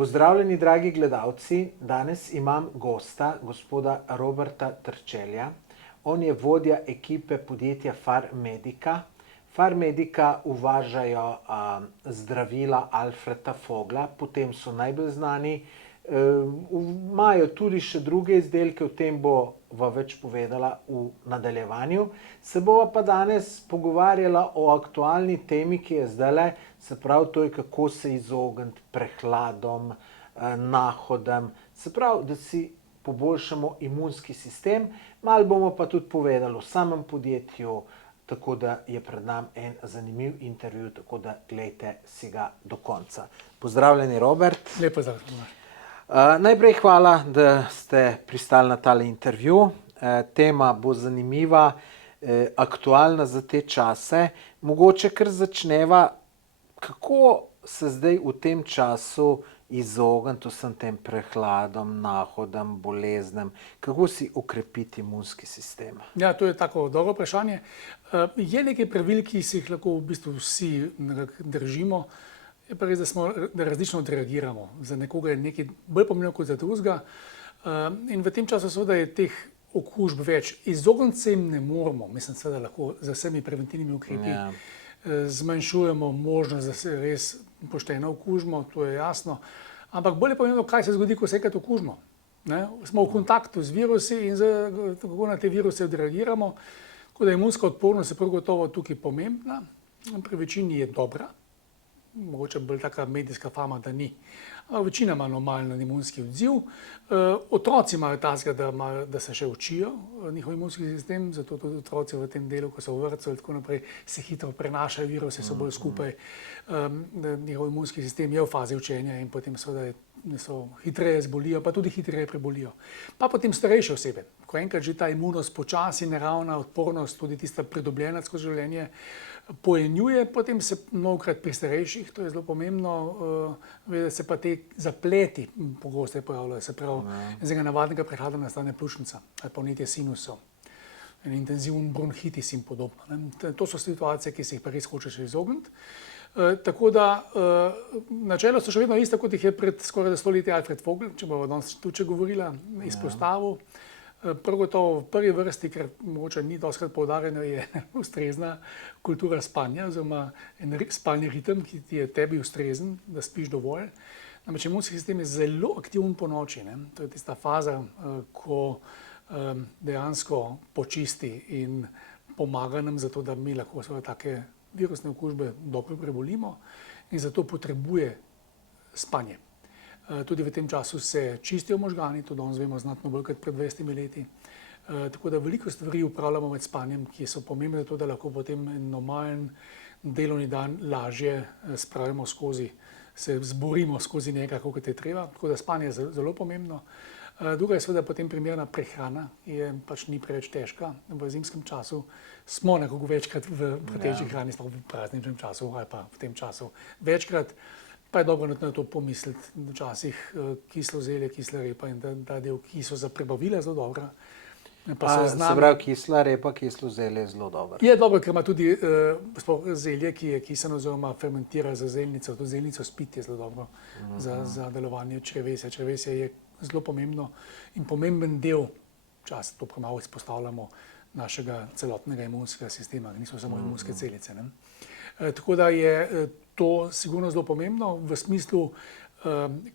Pozdravljeni, dragi gledalci. Danes imam gosta, gospoda Roberta Trčelja. On je vodja ekipe podjetja Farmedica. Farmedica uvažajo zdravila Alfreda Vogla, potem so najbolj znani. Imajo tudi še druge izdelke, o tem bova več povedala v nadaljevanju. Se bova pa danes pogovarjala o aktualni temi, ki je zdajle, se pravi, to je kako se izogniti prehladom, nahodam, se pravi, da si poboljšamo imunski sistem. Malo bomo pa tudi povedali o samem podjetju, tako da je pred nami en zanimiv intervju, tako da glejte si ga do konca. Pozdravljeni, Robert. Lep pozdrav, Tomaž. Najprej hvala, da ste pristali na tale intervju. Tema bo zanimiva, aktualna za te čase. Mogoče kar začneva, kako se zdaj v tem času izogniti vsem tem prehladom, nahodam, boleznem, kako si okrepiti imunski sistem? Ja, to je tako dobro vprašanje. Je nekaj pravil, ki si jih lahko v bistvu vsi držimo. Je pa res, da različno odreagiramo. Za nekoga je nekaj bolj pomembno kot za drugega. In v tem času seveda je teh okužb več. Izogniti se jim ne moremo. Mislim, seveda lahko z vsemi preventivnimi ukrepi zmanjšujemo možnost, da se res pošteno okužimo, to je jasno. Ampak bolj je pomembno, kaj se zgodi, ko se enkrat okužimo. Smo v kontaktu z virusi in kako na te viruse odreagiramo. Tako da imunska odpornost je prav gotovo tukaj pomembna. Pri večini je dobra. Mogoče bolj taka medijska fama, da ni. Večina ima normalen imunski odziv. Otroci imajo takega, da se še učijo njihov imunski sistem, zato tudi otroci v tem delu, ko so v vrtcu in tako naprej, se hitro prenašajo viruse, so bolj skupaj. Njihov imunski sistem je v fazi učenja in potem seveda so hitreje zbolijo, pa tudi hitreje prebolijo. Pa potem starejše osebe. Ko enkrat že ta imunost počasi, naravna odpornost, tudi tista pridobljena skozi življenje, pojenjuje, potem se mnogokrat pri starejših, to je zelo pomembno, da se pa te zapleti pogosteje pojavljajo, se pravi, iz enega navadnega prehlada nastane pljučnica ali pa vnetje sinusov, en intenziven bronhitis in podobno. To so situacije, ki se jih pa res hočeš izogniti. Tako da načelo so še vedno iste, kot jih je pred skoraj 100 leti Alfred Vogel, če bomo danes tudi govorila, izpostavil. Prav gotovo v prvi vrsti, ker mogoče ni dostikrat poudarjeno, je ustrezna kultura spanja oziroma en spalni ritem, ki ti je tebi ustrezen, da spiš dovolj. Namreč imunski sistem je zelo aktiven ponoči. To je tista faza, ko dejansko počisti in pomaga nam zato, da mi lahko svoje take virusne okužbe dobro prebolimo in zato potrebuje spanje. Tudi v tem času se čistijo možgani, to danes vemo znatno bolj kot pred 20 leti. Tako da veliko stvari upravljamo med spanjem, ki so pomembne za to, da lahko potem normalen delovni dan lažje spravimo skozi, se zborimo skozi njega, kot je treba. Tako da spanje je zelo pomembno. Druga je seveda potem primerna prehrana, ki pač ni preveč težka. V zimskem času smo nekako večkrat v pretežni hrani, sploh v prazničnem času ali pa v tem času večkrat. Pa je dobro na to pomisliti, včasih kislo zelje, kisla repa in ta del, ki so za prebavila zelo dobra. Se pravi, kisla repa, kislo zelje je zelo dobro. Je dobro, ker ima tudi zelje, ki je kisano oziroma fermentira za zelnico. To zelnico spiti je zelo dobro za delovanje črevesja. Črevesje je zelo pomembno in pomemben del, včasih to premalo izpostavljamo, našega celotnega imunskega sistema, niso samo imunske celice. Tako da je to sigurno zelo pomembno v smislu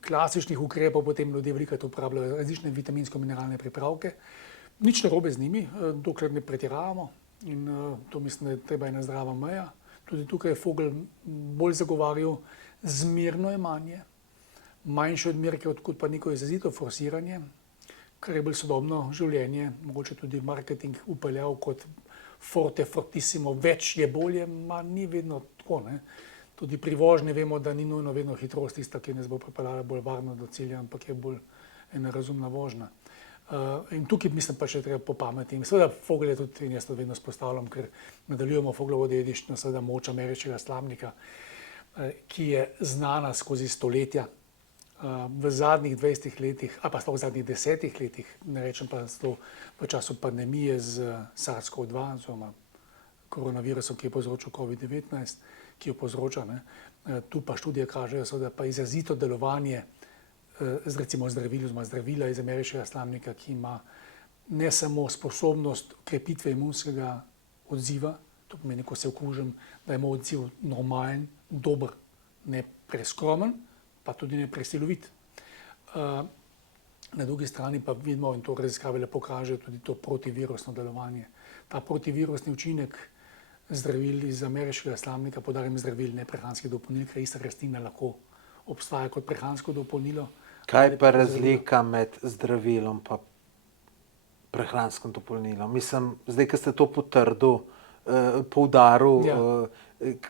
klasičnih ukrepov, potem ljudje velikokrat uporabljajo različne vitaminsko-mineralne pripravke. Nič narobe z njimi, dokler ne pretiravamo in to mislim, da je treba ena zdrava meja. Tudi tukaj je Vogel bolj zagovarjal zmerno jemanje, manjše odmerke, odkud pa neko izrazito forsiranje, kar je bolj sodobno življenje, mogoče tudi marketing upeljal kot forte, fortissimo, več je bolje, ni vedno tako. Tudi pri vožnji vemo, da ni nujno vedno hitrost tista, ki nas bo pripeljala bolj varno do cilja, ampak je bolj ena razumna vožnja. In tukaj mislim pa še treba popameti. Seveda Vogel je tudi, in jaz to vedno spostavljam, ker nadaljujemo Voglovo dediščino, seveda moč ameriškega slamnika, ki je znana skozi stoletja. V zadnjih 20 letih, ali pa sploh v zadnjih 10 letih, ne rečem pa v času pandemije z SARS-CoV-2, oziroma koronavirusom, ki je povzročil COVID-19, ki jo povzroča. Tu pa študije kažejo, da pa izrazito delovanje recimo zdravila iz ameriškega slamnika, ki ima ne samo sposobnost krepitve imunskega odziva, to pomeni, ko se okužim, da je moj odziv normalen, dober, ne preskromen, pa tudi ne presilovit. Na drugi strani pa vidimo, in to raziskave lepo kažejo, tudi to protivirusno delovanje. Ta protivirusni učinek zdravil iz ameriškega slamnika, poudarjam zdravil, ne prehranskih dopolnil, ker ista rastlina lahko obstaja kot prehransko dopolnilo. Kaj pa razlika med zdravilom pa prehranskim dopolnilom? Mislim, zdaj, ko ste to poudaril,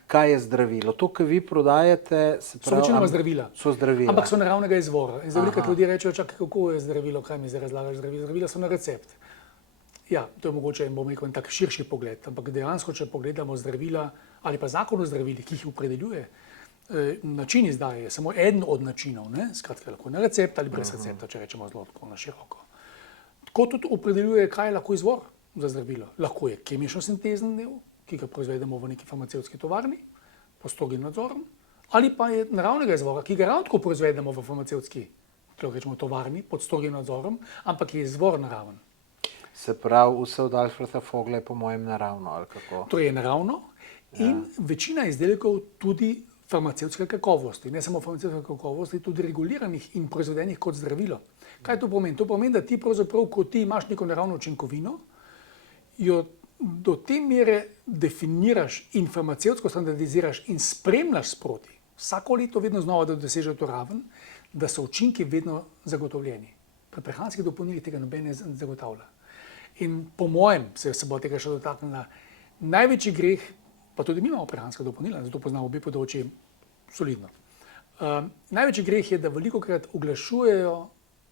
kaj je zdravilo? To, kar vi prodajate, se pravi... So večinoma zdravila. So zdravila. Ampak so naravnega izvora. In zdaj veliko ljudi rečejo, čakaj, kako je zdravilo, kaj mi zdaj razlagaš zdravilo? Zdravila so na recept. Ja, to je mogoče, bom rekel, en tak širši pogled, ampak dejansko, če pogledamo zdravila ali pa zakon o zdravilih, ki jih opredeljuje, način izdaje je samo eden od načinov, ne? Skratka, lahko na recept ali brez recepta, če rečemo zelo tako na široko. Tako tudi opredeljuje, kaj je lahko izvor za zdravilo. Lahko je kemično sintezen del, ki ga proizvedemo v neki farmacevtski tovarni, pod strogim nadzorom, ali pa je naravnega izvora, ki ga ravno tako proizvedemo v farmacevtski, rečemo, tovarni, pod strogim nadzorom, ampak je izvor naraven. Se pravi, vse od Alfreda Vogla je po mojem naravno, ali kako? To je naravno in večina izdelkov tudi farmacevtske kakovosti, ne samo farmacevtske kakovosti, tudi reguliranih in proizvedenih kot zdravilo. Kaj to pomeni? To pomeni, da ti pravzaprav, ko ti imaš neko naravno učinkovino, jo do te mere definiraš in farmacevtsko standardiziraš in spremljaš sproti, vsako leto vedno znova, da dosežejo to raven, da so učinki vedno zagotovljeni. Pri prehranskih dopolnilih tega noben ne zagotavlja. In po mojem, se bo tega še dotaknila, največji greh, pa tudi mi imamo prehranska dopolnila, zato poznamo obe področji solidno. Največji greh je, da velikokrat oglašujejo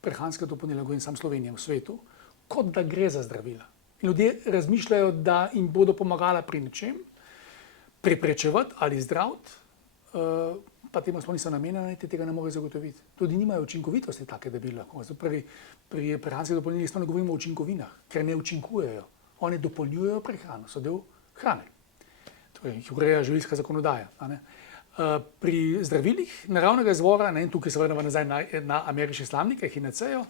prehranska dopolnila, govorim sam Slovenija, v svetu, kot da gre za zdravila. In ljudje razmišljajo, da jim bodo pomagala pri nečem, preprečevati ali zdraviti, pa temu sploh niso namenjeni, tega ne morejo zagotoviti. Tudi nimajo učinkovitosti take, da bi lahko. Pri prehranskih dopolnilih sploh ne govorimo o učinkovinah, ker ne učinkujejo. Oni dopolnjujejo prehrano, so del hrane. Torej, jih ureja živilska zakonodaja. Pri zdravilih naravnega izvora, tukaj se vrnemo nazaj na ameriške slamnike, HNC-jo,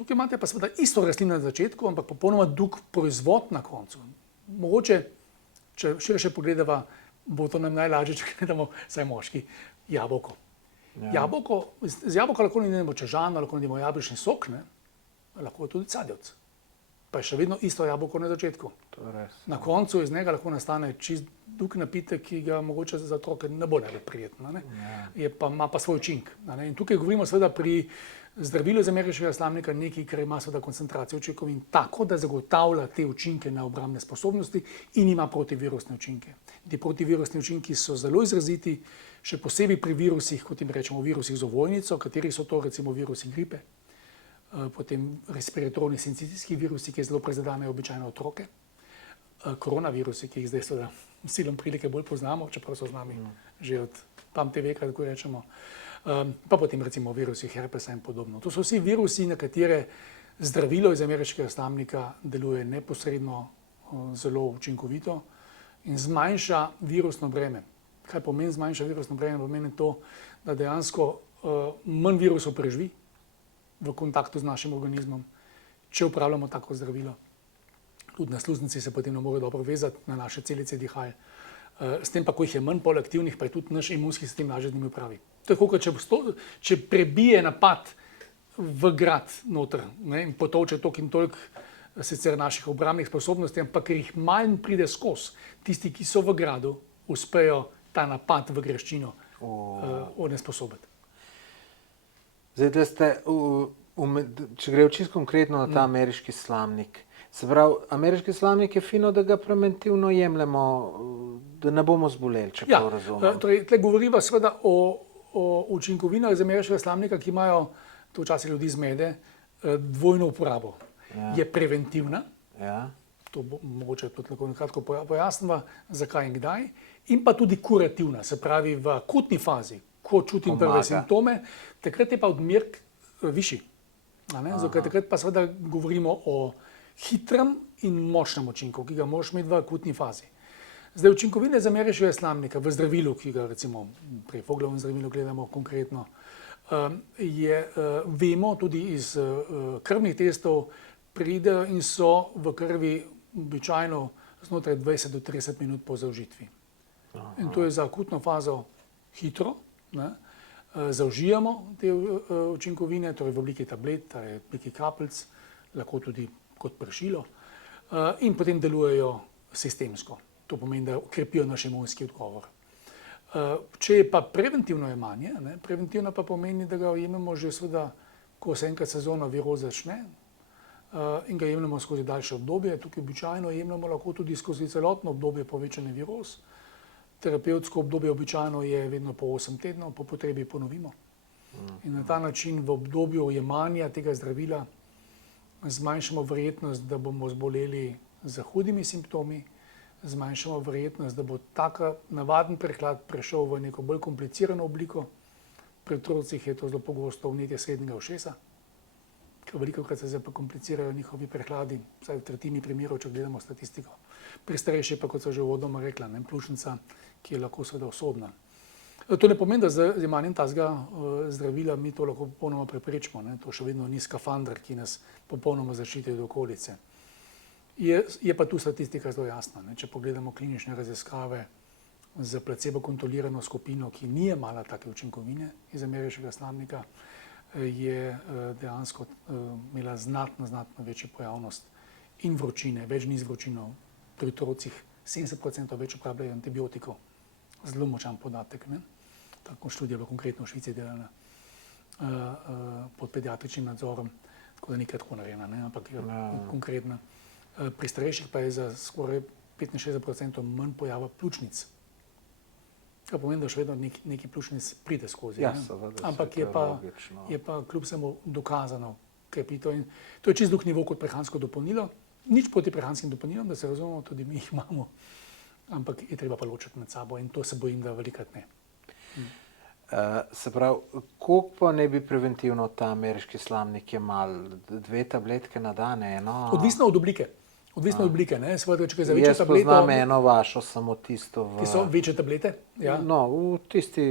tukaj imate pa seveda isto rastlino na začetku, ampak popolnoma drug proizvod na koncu. Mogoče, če širše pogledava, bo to nam najlažje, če gledamo, saj moški, jabolko. Z jabolka lahko naredimo čežano, lahko naredimo jabolčni sok, lahko tudi sadjevec. Pa je še vedno isto jabolko na začetku. Na koncu iz njega lahko nastane čist drug napitek, ki ga mogoče za otroke ne bo najbolj prijetno. Ima pa svoj učinek. In tukaj govorimo seveda pri zdravilu iz ameriškega slamnika nekaj, kar ima seveda koncentracijo učinkovin tako, da zagotavlja te učinke na obrambne sposobnosti in ima protivirusne učinke. Ti protivirusni učinki so zelo izraziti, še posebej pri virusih, kot jim rečemo virusih z ovojnico, kateri so to recimo virusi gripe, potem respiratorni sincicijski virusi, ki zelo prizadenejo običajno otroke, koronavirusi, ki jih zdaj seveda silom prilike bolj poznamo, čeprav so z nami že od pamte veka, tako rečemo, pa potem recimo virusi herpesa in podobno. To so vsi virusi, na katere zdravilo iz ameriškega slamnika deluje neposredno zelo učinkovito in zmanjša virusno breme. Kaj pomeni zmanjša virusno breme? Pomeni to, da dejansko manj virusov preživi v kontaktu z našim organizmom, če uporabljamo tako zdravilo. Tudi na sluznici se potem ne morejo dobro vezati na naše celice dihal. S tem pa, ko jih je manj polaktivnih, pa je tudi naš imunski sistem lažje z njimi upravi. To je tako, če prebije napad v grad noter in potovče toliko in toliko sicer naših obrambnih sposobnosti, ampak ker jih manj pride skozi, tisti, ki so v gradu, uspejo ta napad v greščino onesposobiti. Zdaj, da ste, če gre čisto konkretno na ta ameriški slamnik, se pravi, ameriški slamnik je fino, da ga preventivno jemljemo, da ne bomo zboleli, če prav razumem. Torej, tle govoriva seveda o učinkovinah iz ameriškega slamnika, ki imajo, to včasih ljudi zmede, dvojno uporabo. Je preventivna, to bo mogoče tudi lahko nekratko pojasniva, zakaj in kdaj, in pa tudi kurativna, se pravi v akutni fazi, ko čutim prve simptome, takrat je pa odmerek višji. Takrat pa seveda govorimo o hitrem in močnem učinku, ki ga moraš imeti v akutni fazi. Zdaj, učinkovine iz ameriškega slamnika v zdravilu, ki ga recimo pri Voglovem zdravilu gledamo konkretno, vemo tudi iz krvnih testov, pridejo in so v krvi običajno znotraj 20 do 30 minut po zaužitvi. In to je za akutno fazo hitro, ne. Zaužijemo te učinkovine, torej v obliki tablet, v obliki kapljic, lahko tudi kot pršilo, in potem delujejo sistemsko. To pomeni, da krepijo naš imunski odgovor. Če je pa preventivno jemanje, ne, preventivno pa pomeni, da ga jemljemo že seveda, ko se enkrat sezona viroz začne, in ga jemljemo skozi daljše obdobje. Tukaj običajno jemljemo lahko tudi skozi celotno obdobje povečane viroz. Terapevtsko obdobje običajno je vedno po 8 tednov, po potrebi ponovimo. In na ta način v obdobju jemanja tega zdravila zmanjšamo verjetnost, da bomo zboleli za hudimi simptomi, zmanjšamo verjetnost, da bo taka navaden prehlad prešel v neko bolj komplicirano obliko. Pri otrocih je to zelo pogosto vnetje srednjega ušesa, ker velikokrat se zakomplicirajo njihovi prehladi, vsaj v tretjini primerov, če gledamo statistiko. Pri starejših pa, kot so že uvodoma rekla, ne, pljučnica, ki je lahko seveda usodna. To ne pomeni, da z jemanjem tazga zdravila mi to lahko popolnoma preprečimo, ne. To še vedno ni skafander, ki nas popolnoma zaščiti od okolice. Je pa tu statistika zelo jasna, ne. Če pogledamo klinične raziskave z placebo kontrolirano skupino, ki ni jemala take učinkovine iz ameriškega slamnika, je dejansko imela znatno večjo pojavnost in vročine, več dni z vročino. Pri otrocih 70% več uporabljajo antibiotikov. Zelo močan podatek, ne. Tako študija v konkretno v Švici delana pod pediatričnim nadzorom, tako da ni tako narejena, ne, ampak je konkretna. Pri starejših pa je za skoraj 65% manj pojava pljučnic. Kar pomeni, da še vedno neki pljučnic pride skozi. Ja, seveda, ampak je logično. je pa kljub vsemu dokazano krepito. In to je čisto drug nivo kot prehransko dopolnilo. Nič proti prehranskim dopolnilom, da se razumemo, tudi mi jih imamo, ampak je treba pa ločiti med sabo in to se bojim, da velikokrat ne. Se pravi, koliko pa ne bi preventivno ta ameriški slamnik jemal? 2 tabletke na dan, eno? Odvisno od oblike. Odvisno od oblike, ne. Seveda, če gre za večjo Jaz tableto, poznam eno vašo, samo tisto ki so večje tablete. Ja. No, v tisti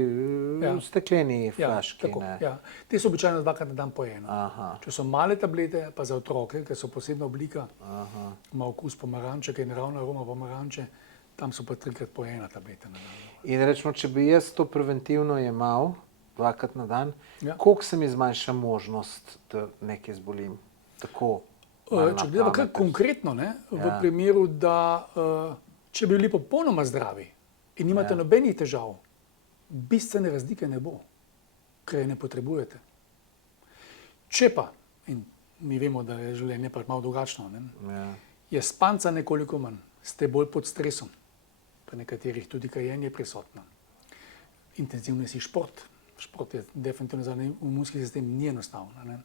stekleni flaški, tako, ne. ja. Te so običajno 2krat na dan po eno. Aha. Če so male tablete, pa za otroke, ker so posebna oblika, Aha. ima okus pomaranče, ker je naravna aroma pomaranče, tam so pa 3krat po ena tableta na dan. In rečemo, če bi jaz to preventivno jemal 2krat na dan, Ja. koliko se mi zmanjša možnost, da nekaj zbolim? Tako. Če gledamo kar konkretno, ne, v primeru, da če bi bili popolnoma zdravi in nimate nobenih težav, bistvene razlike ne bo, ker je ne potrebujete. Če pa, in mi vemo, da je življenje pa malo drugačno, ne, je spanca nekoliko manj, ste bolj pod stresom, pri nekaterih tudi kajenje prisotno. Intenzivnejši šport. Šport je definitivno za imunski sistem ni enostavno, ne.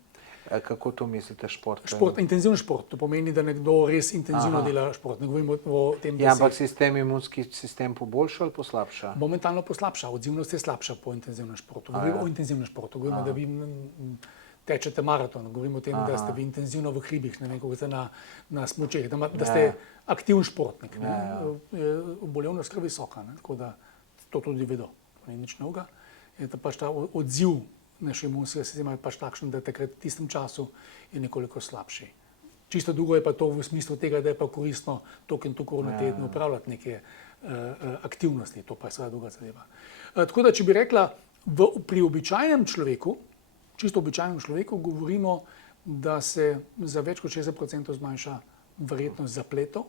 Kako to mislite, šport? Intenzivni šport, to pomeni, da nekdo res intenzivno dela šport. Ne govorimo o tem, da ampak imunski sistem poboljša ali poslabša? Momentalno poslabša, odzivnost je slabša po intenzivnem športu. Govorimo o intenzivnem športu, govorimo, da vi tečete maraton, govorimo o tem, da ste vi intenzivno v hribih, ne vem, kako ste na smučeh, da ste aktiven športnik. Obolevnost krvi visoka, tako da to tudi vedo, to ni nič novega. Je ta pač ta odziv naše imunskega sistema je pač takšen, da takrat v tistem času je nekoliko slabši. Čisto drugo je pa to v smislu tega, da je pa koristno toliko in toliko ur na teden upravljati neke aktivnosti, to pa je seveda druga zadeva. Tako da, če bi rekla, pri običajnem človeku, čisto običajnem človeku, govorimo, da se za več kot 60% zmanjša verjetnost zapletov.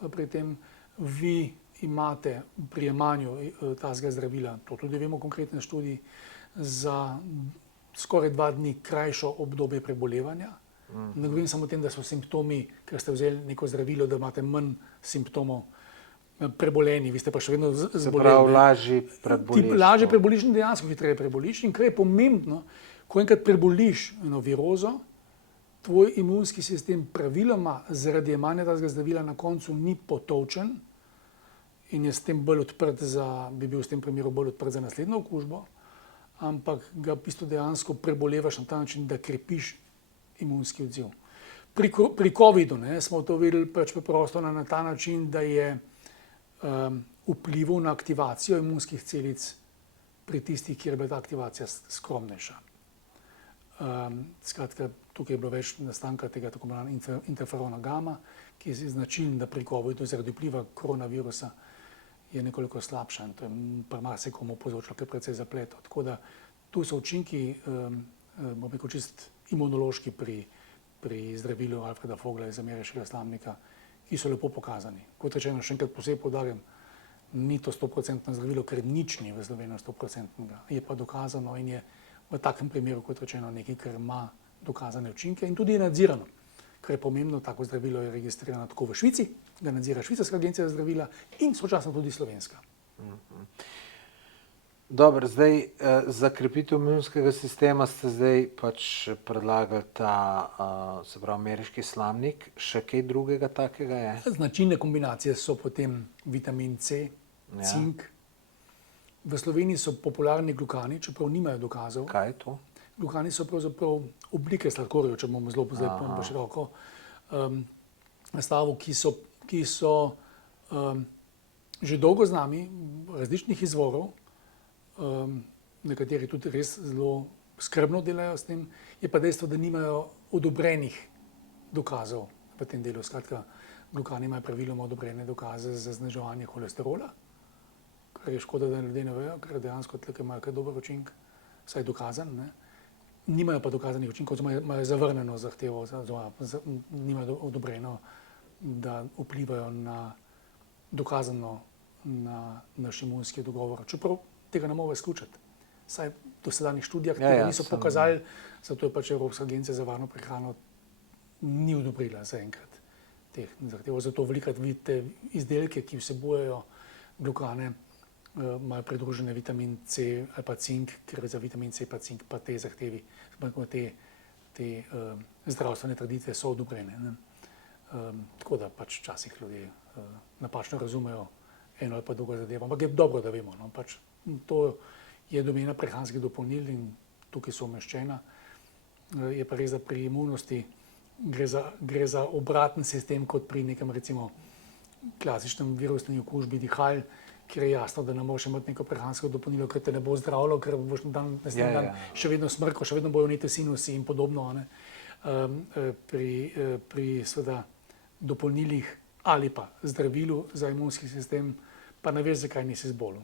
Pri tem vi imate pri jemanju tazga zdravila, to tudi vemo v konkretni študiji, za skoraj 2 dni krajšo obdobje prebolevanja. Ne govorim samo o tem, da so simptomi, ker ste vzeli neko zdravilo, da imate manj simptomov preboleni, vi ste pa še vedno zboleli. Se pravi, lažje preboliš. Ti lažje preboliš in dejansko hitreje preboliš. In kar je pomembno, ko enkrat preboliš eno virozo, tvoj imunski sistem praviloma zaradi jemanja tazga zdravila na koncu ni potolčen in je s tem bolj odprt bi bil s tem primeru bolj odprt za naslednjo okužbo, ampak ga v bistvu dejansko prebolevaš na ta način, da krepiš imunski odziv. Pri covidu smo to videli pač preprosto na ta način, da je vplival na aktivacijo imunskih celic pri tistih, kjer je bila ta aktivacija skromnejša. Skratka, tukaj je bilo več nastanka tega tako imenovanega interferona gama, ki je značilen, da pri COVID-u zaradi vpliva koronavirusa je nekoliko slabša in to je pri marsikomu povzročilo kar precej zapletov. Tako da tu so učinki, bom rekel, čist imunološki pri zdravilu Alfreda Vogla iz ameriškega slamnika, ki so lepo pokazani. Kot rečeno, še enkrat posebej poudarjam, ni to 100% zdravilo, ker nič ni v Sloveniji 100%. Je pa dokazano in je v takem primeru, kot rečeno, nekaj, kar ima dokazane učinke in tudi je nadzirano. Kar je pomembno, tako zdravilo je registrirano tako v Švici, ga nadzira Švicarska agencija za zdravila in sočasno tudi slovenska. Dobro, zdaj za krepitev imunskega sistema ste zdaj pač predlagali ta, se pravi, ameriški slamnik. Še kaj drugega takega je? Značilne kombinacije so potem vitamin C, cink. V Sloveniji so popularni glukani, čeprav nimajo dokazov. Kaj je to? Glukani so pravzaprav oblike sladkorjev, če bomo zelo zdaj po široko nastavili, ki so že dolgo z nami, različnih izvorov, nekateri tudi res zelo skrbno delajo s tem, je pa dejstvo, da nimajo odobrenih dokazov v tem delu. Skratka, glukani imajo praviloma odobrene dokaze za zniževanje holesterola, kar je škoda, da ljudje ne vejo, ker dejansko tukaj imajo kar dober učinek, saj dokazan, ne. Nimajo pa dokazanih učinkov, imajo zavrnjeno zahtevo, nimajo odobreno, da vplivajo dokazano na naš imunski dogovor. Čeprav tega ne moremo izključiti. Saj v dosedanjih študijah tega niso pokazali, zato je pač Evropska agencija za varno prehrano ni odobrila zaenkrat teh zahtev. Zato velikokrat vidite izdelke, ki vsebujejo glukane, imajo pridružene vitamin C ali pa cink, ker za vitamin C pa cink pa te zahtevi, te zdravstvene trditve so odobrene. Tako da pač včasih ljudje napačno razumejo eno ali pa drugo zadevo, ampak je dobro, da vemo. No, pač to je domena prehranskih dopolnil in tukaj so umeščena. Je pa res, da pri imunosti gre za obraten sistem kot pri nekem recimo klasičnem virusnem okužbi dihal, kjer je jasno, da ne moreš imeti neko prehransko dopolnilo, ker te ne bo zdravilo, ker boš naslednji dan še vedno smrko, še vedno bojo vneti sinusi in podobno. Pri seveda dopolnilih ali pa zdravilu za imunski sistem pa ne veš, zakaj nisi zbolel.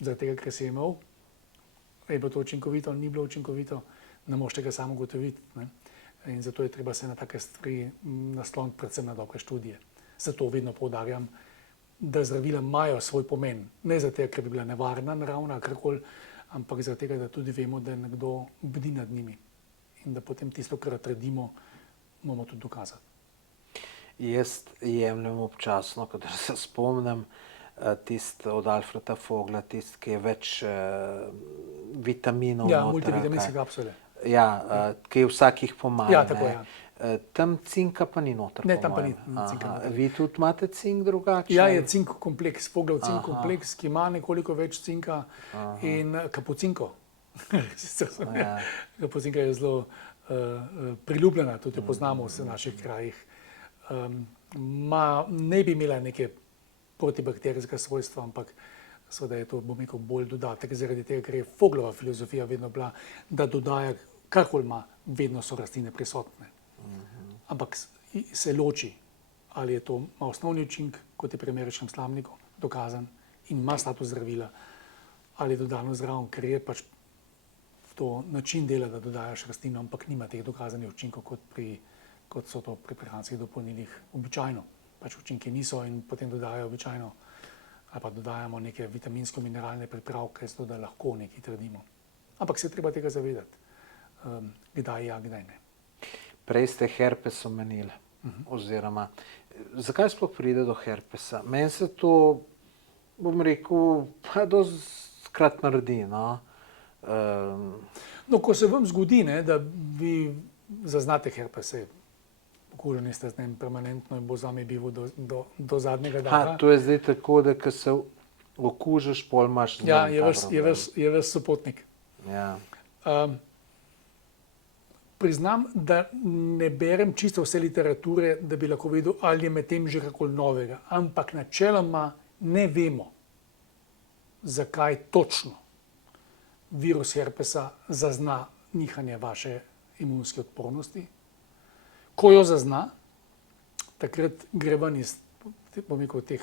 Zaradi tega, ker si imel, je bilo to učinkovito, ni bilo učinkovito, ne moreš tega samo ugotoviti. In zato je treba se na take stvari nasloniti predvsem na dobre študije. Zato vedno poudarjam, da zdravila imajo svoj pomen. Ne zato, ker bi bila nevarna, naravna, karkoli, ampak zato, da tudi vemo, da nekdo bdi nad njimi. In da potem tisto, kar trdimo, moramo tudi dokazati. Jaz jemljem občasno, kadar se spomnim, tisti od Alfreda Vogla, tisti, ki je več vitaminov. Ja, multivitaminske kapsule. Ja, ki je vsakih pomaga. Ja, tako je. Tam cinka pa ni noter. Ne, tam pa ni cinka. Vi tudi imate cink drugače? Ja, je cink kompleks, Voglov cink kompleks, ki ima nekoliko več cinka in kapucinko. Kapucinka je zelo priljubljena, tudi jo poznamo v naših krajih. Ne bi imela neke protibakterijska svojstva, ampak seveda je to, bom rekel, bolj dodatek, zaradi tega, ker je Voglova filozofija vedno bila, da dodaja, karkoli ima, vedno so rastline prisotne. Ampak se loči, ali je to ima osnovni učinek, kot je pri ameriškem slamniku, dokazan in ima status zdravila, ali je dodano zraven, ker je pač to način dela, da dodajaš rastlino, ampak nima teh dokazanih učinkov, kot so to pri prehranskih dopolnilih običajno. Pač učinki niso in potem dodajajo običajno ali pa dodajamo neke vitaminsko-mineralne pripravke, zato da lahko nekaj trdimo. Ampak se je treba tega zavedati, kdaj ja, kdaj ne. Prej ste herpes omenili, oziroma zakaj sploh pride do herpesa? Meni se to, bom rekel, pa dostikrat naredi, no. No, ko se vam zgodi, da vi zaznate herpes, okuženi ste z njim permanentno in bo z vami bil do zadnjega dana. To je zdaj tako, da ko se okužiš, pol imaš z njim. Ja, je vaš sopotnik. Ja. Priznam, da ne berem čisto vse literature, da bi lahko vedel, ali je med tem že kakoli novega. Ampak načeloma ne vemo, zakaj točno virus herpesa zazna nihanje vaše imunske odpornosti. Ko jo zazna, takrat gre ven iz teh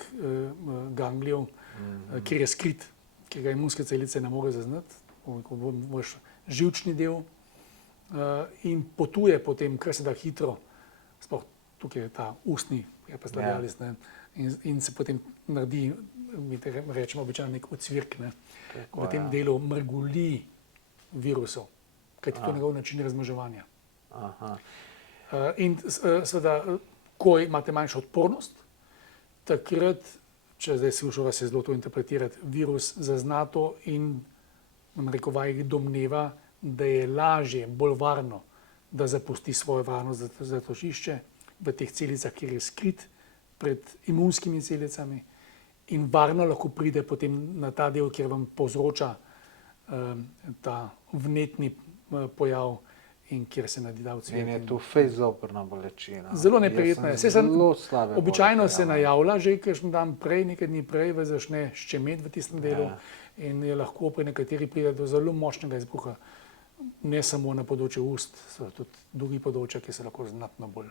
ganglijev, kjer je skrit, ki ga imunske celice ne more zaznati, vaš živčni del, in potuje potem kar se da hitro, sploh tukaj je ta ustni herpes labialis, in se potem naredi, mi rečemo običajno nek ocvirk, v tem delu mrgoli virusov, kajti to je njegov način razmnoževanja. In seveda, ko imate manjšo odpornost, takrat, če zdaj skušava se zelo to interpretirati, virus zazna to in narekovajih domneva, da je lažje, bolj varno, da zapusti svoje varno zatočišče v teh celicah, kjer je skrit pred imunskimi celicami, in varno lahko pride potem na ta del, kjer vam povzroča ta vnetni pojav in kjer se nadida ocvirek. In je tu fejst zoprna bolečina. Zelo neprijetna je. Zelo slabe običajno se najavlja že kakšen dan prej, nekaj dni prej, začne ščemeti v tistem delu in je lahko pri nekateri pride do zelo močnega izbruha. Ne samo na področju ust, so tudi drugi področja, ki so lahko znatno bolj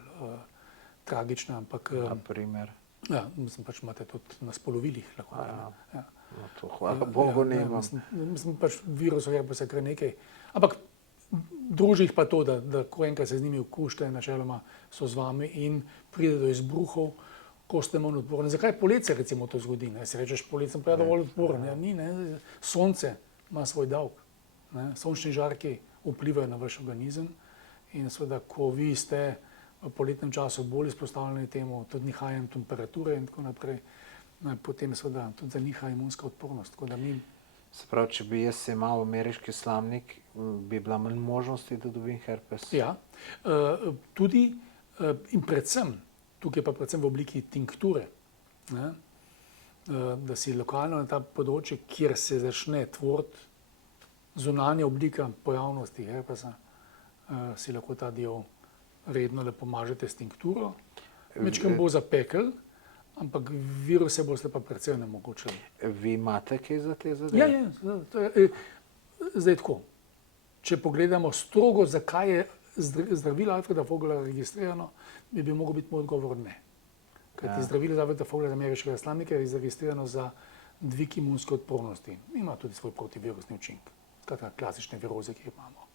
tragična, ampak primer. Ja, mislim, pač imate tudi na spolovilih lahko. No, to hvala Bogu nemam. Mislim, pač virusov herpesa kar nekaj. Ampak druži jih pa to, da ko enkrat se z njimi okužite, načeloma so z vami in pride do izbruhov, ko ste manj odporni. Zakaj poleti se recimo to zgodi? Si rečeš, poleti sem pa dovolj odporen. Ni, sonce ima svoj davek. Sončni žarki vplivajo na vaš organizem in seveda, ko vi ste v poletnem času bolj izpostavljeni temu, tudi nihajem temperature in tako naprej, potem seveda tudi zaniha imunska odpornost. Se pravi, če bi jaz imel ameriški slamnik, bi bila manj možnosti, da dobim herpes? Ja, tudi in predvsem, tukaj pa predvsem v obliki tinkture, da si lokalno na ta področje, kjer se začne tvoriti zunanja oblika pojavnosti herpesa, si lahko ta del redno lepo mažete s tinkturo. Mečkam bo zapekel, ampak viruse boste pa precej onemogočili. Vi imate kaj za te zadeve? Ja. Zdaj tako. Če pogledamo strogo, zakaj je zdravilo Alfreda Vogla registrirano, bi mogel biti moj odgovor ne. Kajti zdravilo Alfreda Vogla ameriškega slamnika je registrirano za dvig imunske odpornosti. Ima tudi svoj protivirusni učinek. Skratka, klasične viroze, ki jih imamo.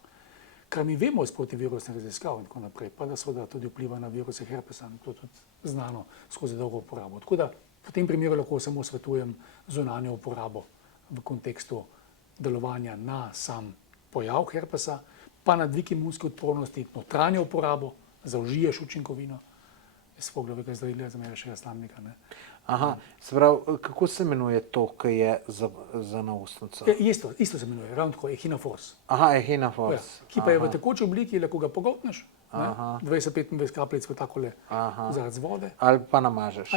Kar mi vemo iz protivirusnih raziskav in tako naprej, pa da seveda tudi vpliva na viruse herpesa, to je tudi znano skozi dolgo uporabo. Tako da v tem primeru lahko samo svetujem zunanjo uporabo v kontekstu delovanja na sam pojav herpesa, pa na dvig imunske odpornosti, notranjo uporabo, zaužiješ učinkovino iz Voglovega zdravila za ameriškega slamnika. Aha, se pravi, kako se imenuje to, ki je za naustnico? Isto se imenuje, ravno tako, Echinofors. Aha, Echinofors. Ki pa je v tekoči obliki, lahko ga pogoltneš, 20-25 kapljic v takole vzorec vode. Ali pa namažeš.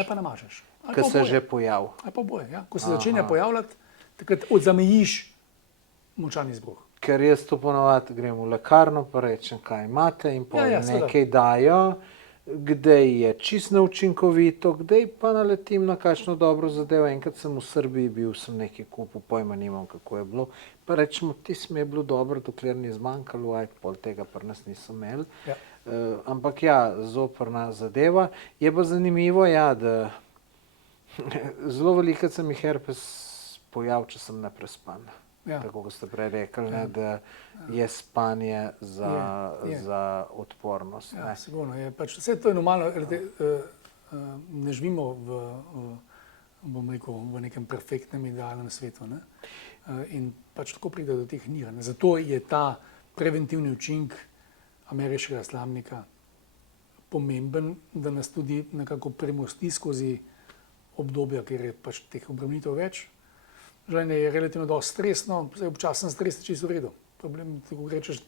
Ko se že pojavi. Ali pa oboje, ja. Ko se začenja pojavljati, takrat odzamejiš močan izbruh. Ker jaz to ponovadi grem v lekarno, pa rečem, kaj imate in pa nekaj dajo, kdaj je čisto neučinkovito, kdaj pa naletim na kakšno dobro zadevo. Enkrat sem v Srbiji bil, sem nekaj kupil, pojma nimam, kako je bilo. Pa rečemo, mi je bilo dobro, dokler ni zmanjkalo, pol tega pri nas niso imeli. Ampak zoprna zadeva. Je pa zanimivo, da zelo veliko se mi herpes pojav, če sem neprespan. Tako kot ste prej rekli, da je spanje za odpornost. Ja, sigurno je. Vse to je normalno. Ne živimo v nekem perfektnem, idealnem svetu. In tako pride do teh nihanj. Zato je ta preventivni učinek ameriškega slamnika pomemben, da nas tudi nekako premosti skozi obdobja, kjer je teh obremenitev več. Življenje je relativno dosti stresno, občasen stres je čisto v redu. Problem, tako rečeš,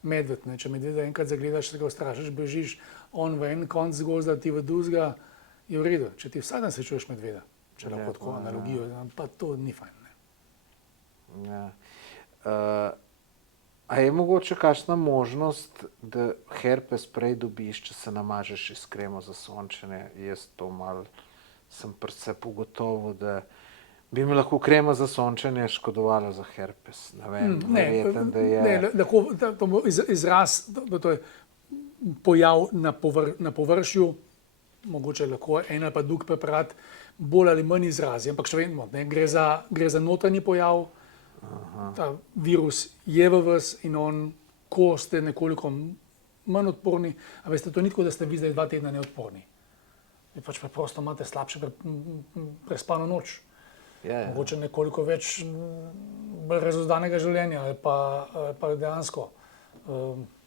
medved. Če medveda enkrat zagledaš, se ga ustrašiš, bežiš on v en konc gozda, ti v drugega, je v redu. Če ti vsak dan srečuješ medveda, če lahko tako analogijo, pa to ni fajn. A je mogoče kakšna možnost, da herpes prej dobiš, če se namažeš s kremo za sončenje? Jaz to malo sem predvsem ugotovil, da Bi mi lahko krema za sončenje škodovala za herpes? Ne vem, verjetno, da je... Ne, lahko to bo izraz, to je pojav na površju, mogoče lahko en ali pa drug preparat bolj ali manj izrazi, ampak še vedno, gre za notranji pojav. Ta virus je v vas in ko ste nekoliko manj odporni, a veste, to ni tako, da ste vi zdaj 2 tedna neodporni. Vi pač preprosto imate slabše prespano noč. Mogoče nekoliko več bolj razuzdanega življenja ali pa dejansko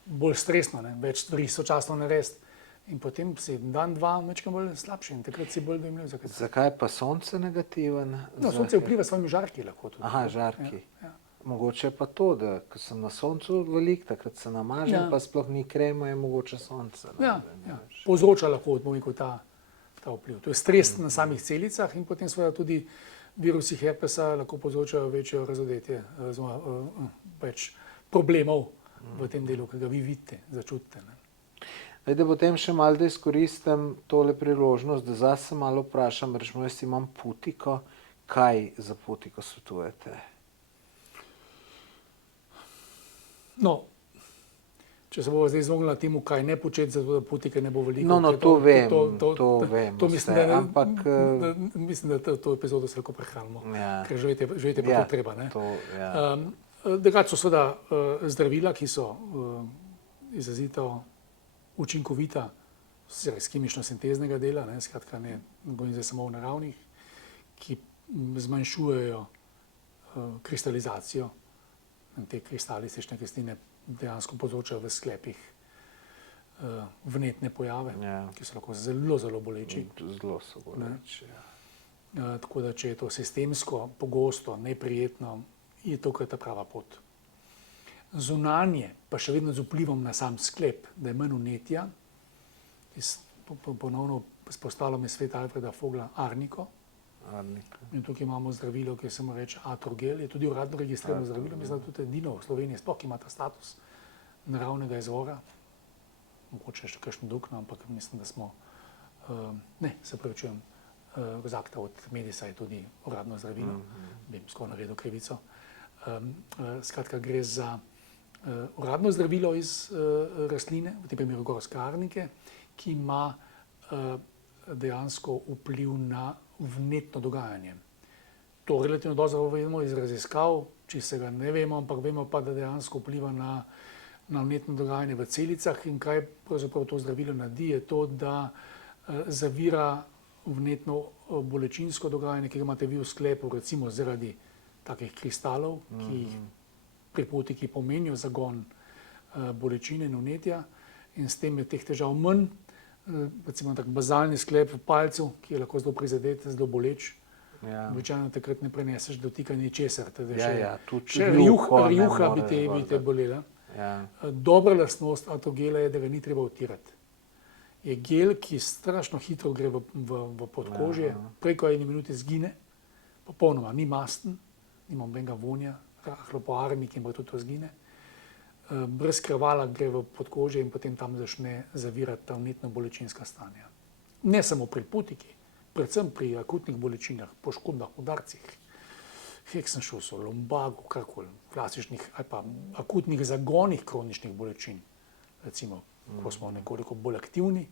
bolj stresno, več stvari sočasno narediti. In potem si dan, 2 večkrat bolj slabši in takrat si bolj dojemljiv. Zakaj pa sonce negativen? No, sonce vpliva s svojimi žarki lahko tudi. Aha, žarki. Mogoče pa to, da ko sem na soncu velik, takrat se namažem, pa sploh ni krema, je mogoče sonce. Povzroča lahko ta vpliv. To je stres na samih celicah in potem seveda tudi virusi herpesa lahko povzročajo večjo razodetje, več problemov v tem delu, ki ga vi vidite, začutite. Da potem še malo da izkoristim tole priložnost, da zase malo vprašam, rečemo, jaz imam putiko, kaj za putiko svetujete? No, če se bomo zdaj izognili temu, kaj ne početi, zato da putike ne bo veliko. No, to vem, to vem. Mislim, da to epizodo se lahko prehranimo, ker živeti pa to treba. Drugače so seveda zdravila, ki so izrazito učinkovita, iz kemično-sinteznega dela, skratka ne govorim zdaj samo o naravnih, ki zmanjšujejo kristalizacijo. Te kristalistične kisline dejansko povzročajo v sklepih vnetne pojave, ki so lahko zelo, zelo boleči. Zelo so boleči, Tako da, če je to sistemsko, pogosto, neprijetno, je to kar ta prava pot. Zunanje, pa še vedno z vplivom na sam sklep, da je manj vnetja, ponovno izpostavljam iz sveta Alfreda Vogla Arniko. In tukaj imamo zdravilo, ki se mu reče Atrogel, je tudi uradno registrirano zdravilo, mislim, da tudi edino v Sloveniji sploh ima ta status naravnega izvora. Mogoče še kakšen drug, ampak mislim, da smo, se pravičujem, Rozakta od Medisa je tudi uradno zdravilo, bi skoraj naredil krivico. Skratka, gre za uradno zdravilo iz rastline, v tem primeru gorske arnike, ki ima dejansko vpliv na vnetno dogajanje. To relativno dobro vemo iz raziskav, če se ga ne vemo, ampak vemo pa, da dejansko vpliva na vnetno dogajanje v celicah in kaj pravzaprav to zdravilo naredi, je to, da zavira vnetno bolečinsko dogajanje, ki ga imate vi v sklepu, recimo zaradi takih kristalov, ki pri putiki pomenijo zagon bolečine in vnetja in s tem je teh težav manj. Recimo tak bazalni sklep v palcu, ki je lahko zelo prizadet, zelo boleč. Običajno takrat ne preneseš dotika ničesar. Še rjuha bi te bolela. Dobra lastnost Atrogela je, da ga ni treba vtirati. Je gel, ki strašno hitro gre v podkožje, preko 1 minute zgine, popolnoma ni masten, nima nobenega vonja, rahlo po armiki in tudi to zgine. Brez krvala gre v podkožje in potem tam začne zavirati ta vnetno bolečinska stanja. Ne samo pri putiki, predvsem pri akutnih bolečinah, poškodbah, udarcih, Hexenschusu, lumbagu, karkoli, klasičnih ali pa akutnih zagonih kroničnih bolečin, recimo, ko smo nekoliko bolj aktivni,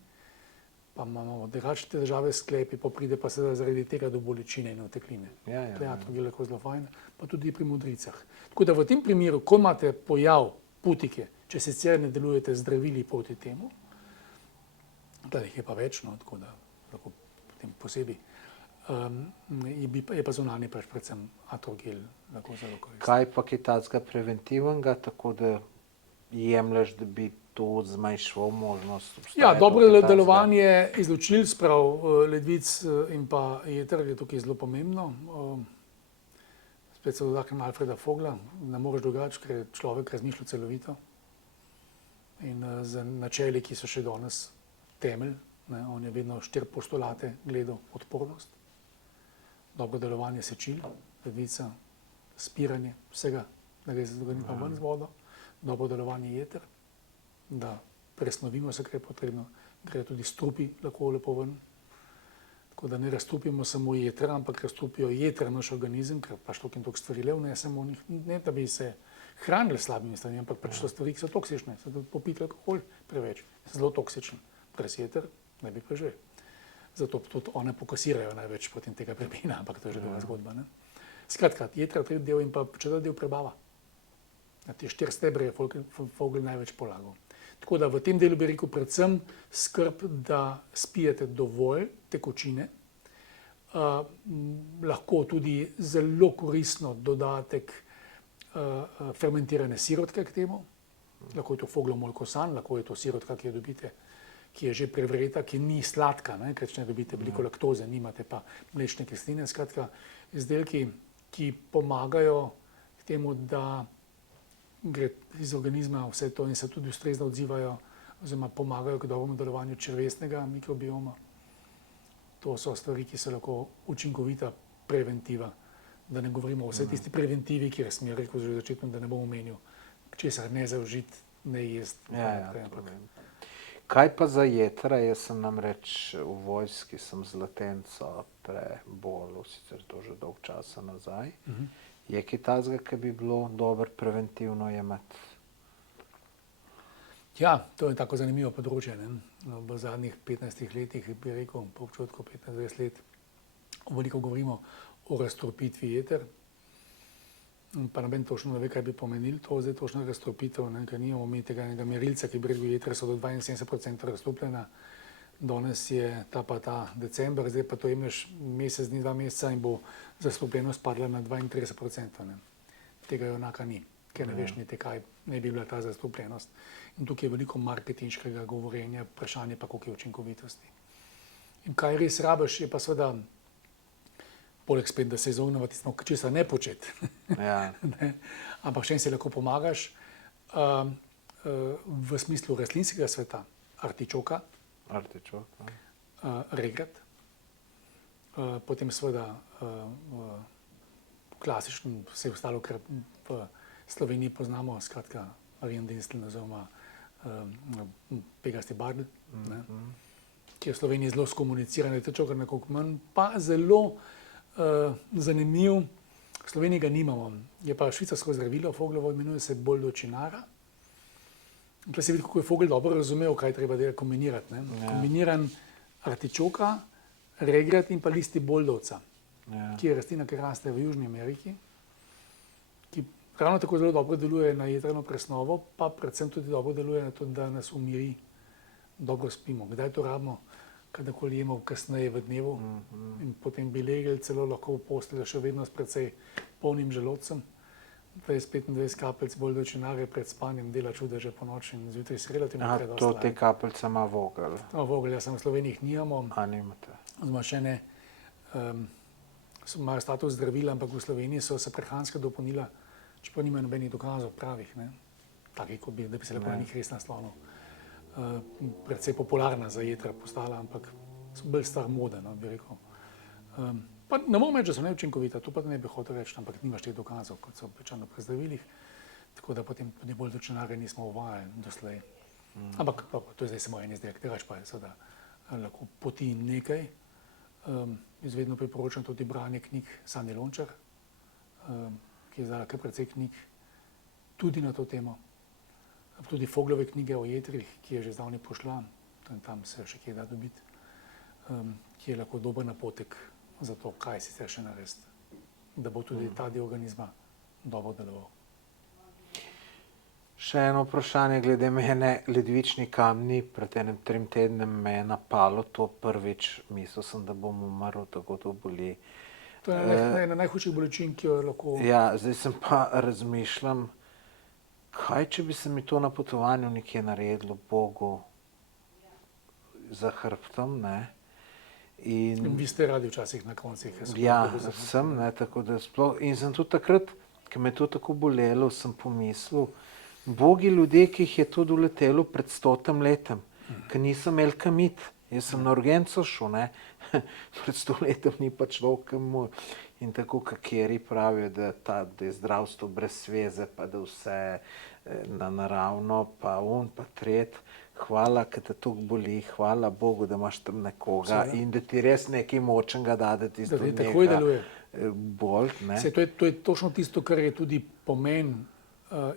pa imamo drugačne težave s sklepi, pa pride pa seveda zaradi tega do bolečine in otekline. Atrogel je lahko zelo fajn, pa tudi pri modricah. Tako da v tem primeru, ko imate pojav putike, če sicer ne delujete zdravili proti temu, da jih je pa več, tako da lahko potem posebej, je pa zunanje predvsem Atrogel lahko zelo koristen. Kaj pa kaj takega preventivnega, tako da jemlješ, da bi to zmanjševal možnost obstajanja? Dobro delovanje izločil, sprav ledvic in pa jeter je tukaj zelo pomembno. Spet se dotaknem Alfreda Vogla, ne moreš drugače, ker je človek razmišljal celovito in z načeli, ki so še danes temelj. On je vedno 4 postulate gledal: odpornost, dobro delovanje sečil, ledvica, spiranje vsega, da gre za organizem ven z vodo, dobro delovanje jeter, da presnovimo se, kar je potrebno, gre tudi strupi lahko lepo ven. Tako da ne raztopimo samo jetra, ampak raztopijo jetra naš organizem, ker pač toliko in toliko stvari le vnesemo v njih. Ne da bi se hranili s slabimi stvarmi, ampak pač so stvari, ki so toksične. Se tudi popiti alkohol preveč, zelo toksičen. Brez jeter ne bi preživel. Zato tudi one pokasirajo največ potem tega prebina, ampak to je že druga zgodba. Ne? Skratka, jetra, tretji del in pa četrti del prebava. Na te 4 stebre je Fogel največ polagal. Tako da v tem delu bi rekel predvsem skrb, da spijete dovolj tekočine. Lahko tudi zelo koristno dodatek fermentirane sirotke k temu. Lahko je to Foglov molkosan, lahko je to sirotka, ki jo dobite, ki je že prevreta, ki ni sladka, ne? Ker če ne dobite veliko laktoze, nimate pa mlečne kisline. Skratka, izdelki, ki pomagajo k temu, da gre iz organizma vse to in se tudi ustrezno odzivajo oziroma pomagajo k dobremu delovanju črevesnega mikrobioma. To so stvari, ki so lahko učinkovita preventiva. Da ne govorimo o vsej tisti preventivi, kjer sem rekel že začetno, da ne bom omenil, česar ne zaužiti, ne jesti. Kaj pa za jetra? Jaz sem namreč v vojski, sem z latenco prebolel, sicer to že dolgo časa nazaj. Je kaj takega, ki bi bilo dobro preventivno jemati? Ja, to je tako zanimivo področje. Ne? No, v zadnjih 15 letih, bi rekel, po občutku 15-20 let, veliko govorimo o raztropitvi jeter. Pa noben točno ne ve, kaj bi pomenilo to, zdaj točno raztropitev, ker nimamo mi tega enega merilca, ki bi rekel, jetra so do 72% raztopljena. Danes je ta december, zdaj pa to jemlješ mesec dni, 2 meseca in bo zastropljenost padla na 32%. Ne. Tega je enaka ni, ker ne veš niti kaj ne bi bila ta zastropljenost. In tukaj je veliko marketinškega govorjenja, vprašanje pa koliko je učinkovitosti. In kaj res rabiš, je pa seveda, poleg spet, da se izognemo tistemu, česa ne početi. Ja. Ampak še en si lahko pomagaš v smislu rastlinskega sveta, artičoka, regrat, potem seveda klasičen, vse ostalo, kar v Sloveniji poznamo, skratka Mariendinstlen oziroma pegasti bardel, ki je v Sloveniji zelo skomuniciran, artičok nekoliko manj, pa zelo zanimiv. V Sloveniji ga nimamo, je pa švicarsko zdravilo, Foglovo, imenuje se boldočinara. Tukaj se vidi, kako je Fogel dobro razumel, kaj treba kombinirati. Ne? Ja. Kombiniran artičoka, regrat in pa listi boldovca, ki je rastlina, ki raste v Južni Ameriki, ki ravno tako zelo dobro deluje na jetreno presnovo, pa predvsem tudi dobro deluje na to, da nas umiri, dobro spimo. Kdaj to rabimo? Kadarkoli jemo kasneje v dnevu in potem bi legli celo lahko v posteljo še vedno s precej polnim želodcem. 20-25 kapelc boldočinare pred spanjem dela čudeže po noči in zjutraj se relativno predosta. To te kapelce ima Vogel? Vogel, jaz sem v Sloveniji jih nimamo. Nimate. Zmašene imajo status zdravila, ampak v Sloveniji so se prehranska dopolnila, čeprav nimajo nobenih dokazov pravih, takih, da bi se lahko na njih res naslonil. Predvsej popularna za jetra postala, ampak so bolj star mode, bi rekel. Pa ne morem reči, da so neučinkovita, to pa ne bi hotel reči, ampak nimaš teh dokazov, kot so običajno pri zdravilih, tako da potem tudi boldočinare nismo uvajali doslej. Ampak to je zdaj samo en izdelek, drugače pa je seveda lahko poti nekaj. Jaz vedno priporočam tudi branje knjig Sanje Lončar, ki je izdala kar precej knjig tudi na to temo. Tudi Foglove knjige o jetrih, ki je že zdavnaj pošla, tam se še kje da dobiti, ki je lahko dober napotek za to, kaj sicer še narediti, da bo tudi ta del organizma dobro deloval. Še eno vprašanje glede mene, ledvični kamni, pred 3 tednem me je napalo to prvič, mislil sem, da bom umrl, tako to boli. To je ena najhujših bolečin, ki jo lahko... Ja, zdaj sem pa razmišljam, kaj če bi se mi to na potovanju nekje naredilo, Bogu, za hrbtom, ne? In vi ste radi včasih na koncih. Ja, sem, tako da sploh. In sem tudi takrat, ko me je to tako bolelo, sem pomislil, bogi ljudje, ki jih je to doletelo pred 100 letem, ki niso imeli kam iti. Jaz sem na urgenco šel, pred 100 letem ni pa človek, ki mu. In tako, kakeri pravijo, da je zdravstvo brez sveze, pa da vse na naravno, pa pa tret. Hvala, ker te toliko boli, hvala Bogu, da imaš tam nekoga in da ti res nekaj močnega da, da ti da takoj deluje. Bolj, ne? To je točno tisto, kar je tudi pomen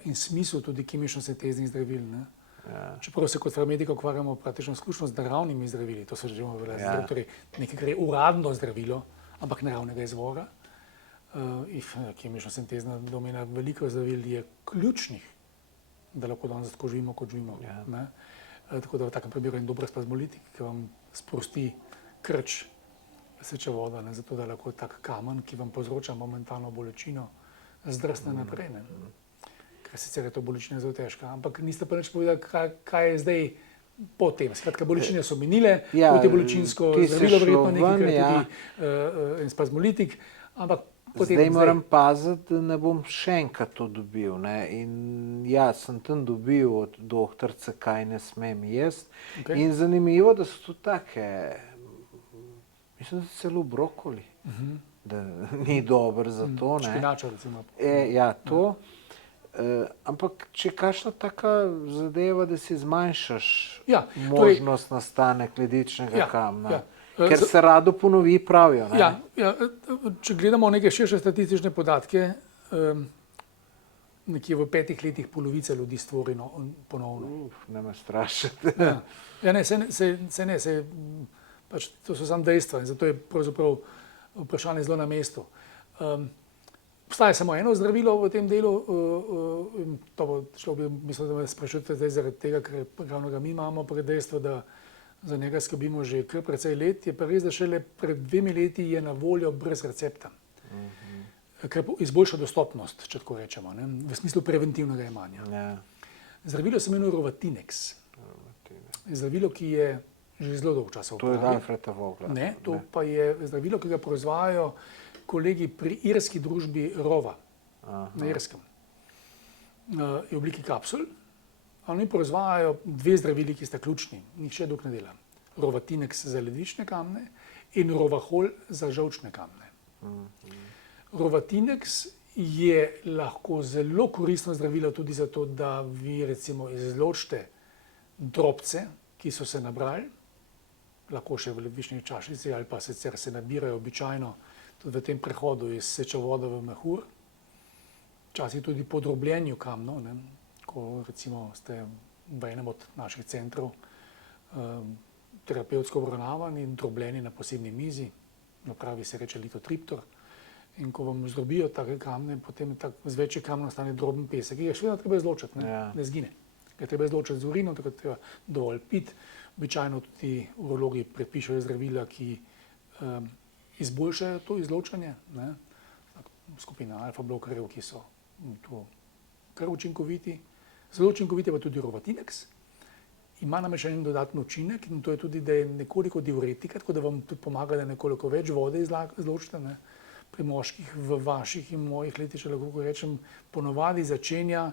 in smisel tudi kemično sinteznih zdravil. Ne? Ja. Čeprav se kot farmedika ukvarjamo praktično izključno z naravnimi zdravili, to se že že torej nekaj, kar je uradno zdravilo, ampak naravnega izvora. Kemično sintezna domena veliko zdravil je ključnih, da lahko danes tako živimo, kot živimo. Ja. Tako da v takem primeru je dober spazmolitik, ki vam sprosti krč sečevoda, zato da lahko tak kamen, ki vam povzroča momentalno bolečino, zdrsne naprej. Ne? Ker sicer je to bolečina zelo težka, ampak niste pa nič povedali, kaj je zdaj potem. Skratka, bolečine so minile, protibolečinsko zdravilo verjetno nekaj, kar tudi spazmolitik, ampak zdaj moram paziti, da ne bom še enkrat to dobil. Ne? In sem tam dobil od doktorice, kaj ne smem jesti. Okay. In zanimivo, da so to take, mislim, da celo brokoli, da ni dober za to. Špinača, recimo. To. Ampak če je kakšna taka zadeva, da si zmanjšaš možnost nastanek ledvičnega kamna. Ker se rado ponovi, pravijo. Če gledamo neke širše statistične podatke, nekje v 5 letih polovica ljudi stvori ponovno. Ne me strašiti. To so samo dejstva in zato je pravzaprav vprašanje zelo na mestu. Obstaja samo eno zdravilo v tem delu, in to bo šlo, mislim, da me sprašujete zdaj zaradi tega, ker ravno ga mi imamo pred dejstvo, da za njega skrbimo že kar precej let, je pa res, da šele pred 2 leti je na voljo brez recepta. Kar izboljša dostopnost, če tako rečemo, ne? V smislu preventivnega jemanja. Zdravilo se imenuje Rovatinex. Zdravilo, ki je že zelo dolgo časa uporablja. To je Alfreda Vogla. Ne, to pa je zdravilo, ki ga proizvajajo kolegi pri irski družbi Rova. Na Irskem. Je v obliki kapsul. Oni proizvajajo 2 zdravili, ki sta ključni, nihče drug ne dela. Rovatinex za ledvične kamne in Rovahol za žolčne kamne. Rovatinex je lahko zelo koristno zdravilo tudi zato, da vi recimo izločite drobce, ki so se nabrali, lahko še v ledvični čašici ali pa sicer se nabirajo običajno tudi v tem prehodu iz sečevoda v mehur, včasih tudi po drobljenju kamnov, ne? Ko recimo ste v enem od naših centrov terapevtsko obravnavani in drobljeni na posebni mizi, napravi se reče litotriptor, in ko vam zdrobijo take kamne, potem z večjih kamnov nastane droben pesek, ki ga še vedno treba izločiti, ne zgine. Ga treba izločiti z urinom, tako treba dovolj piti. Običajno tudi urologi predpišajo zdravila, ki izboljšajo to izločanje, ne? Skupina alfa blokerjev, ki so to kar učinkoviti. Zelo učinkovit je pa tudi Rovatinex. Ima namreč en dodatni učinek in to je tudi, da je nekoliko diuretika, tako da vam tudi pomaga, da nekoliko več vode izločite. Ne? Pri moških v vaših in mojih letih, če lahko rečem, ponovadi začenja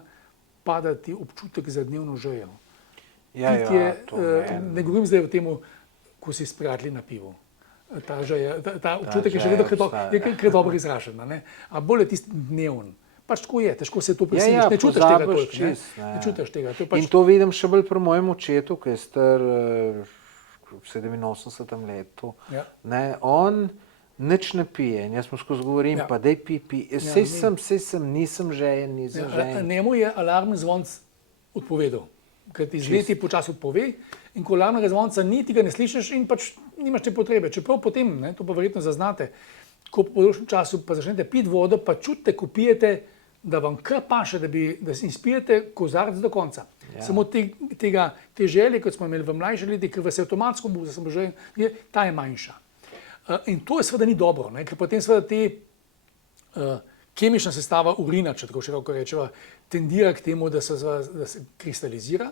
padati občutek za dnevno žejo. Ne govorim zdaj o tem, ko si s prijatelji na pivu. Ta občutek je še vedno kar dobro izražen, a bolj je tisti dnevni. Pač tako je, težko se to preseliš, ne čutiš tega toliko. Ne čutiš tega. In to vidim še bolj pri mojem očetu, ki je star v 87 letu. On nič ne pije in jaz mu skozi govorim, pa daj pi. Sej sem, nisem žejen, nisem žejen. Njemu je alarmni zvonc odpovedal, ker ti z leti počasi odpove in ko alarmnega zvonca ni, ti ga ne slišiš in pač nimaš te potrebe. Čeprav potem, to pa verjetno zaznate, ko po določenem času pa začnete piti vodo, pa čutite, ko pijete, da vam kar paše, da si spijete kozarec do konca. Samo te želje, kot smo imeli v mlajših letih, ker vas je avtomatsko buza, ta je manjša. In to je seveda ni dobro, ker potem seveda kemična sestava urina, če tako široko rečeva, tendira k temu, da se kristalizira.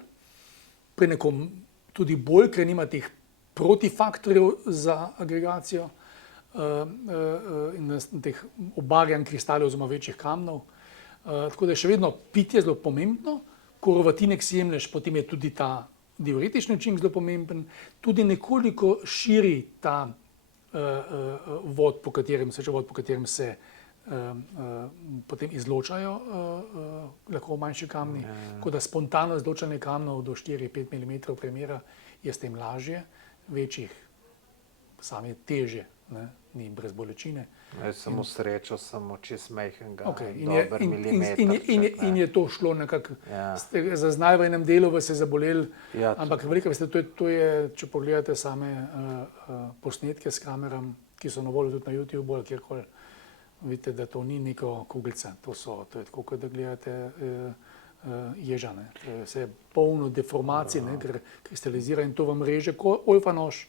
Pri nekom tudi bolj, ker nima teh protifaktorjev za agregacijo in teh obarjan kristalov oziroma večjih kamnov. Tako da je še vedno pitje zelo pomembno, ko Rovatinex jemlješ, potem je tudi ta diuretični učinek zelo pomemben, tudi nekoliko širi ta vod, po katerem se potem izločajo lahko manjši kamni, tako da spontano izločanje kamnov do 4-5 mm premera je s tem lažje, večjih sami teže, ne, ni brez bolečine. Samo srečo, samo čez majhnega, Okay, milimeter. In je to šlo nekako, ste zaznali v enem delu, vas je zabolel, Ja, ampak veliko, veste, to je, če pogledate same posnetke s kameram, ki so na voljo tudi na YouTubeu ali kjerkoli, vidite, da to ni neko kuglica, to je tako, kot da gledate ježa, ne. To je vse polno deformacij, ne, ker kristalizira in to vam reže kot oljfanož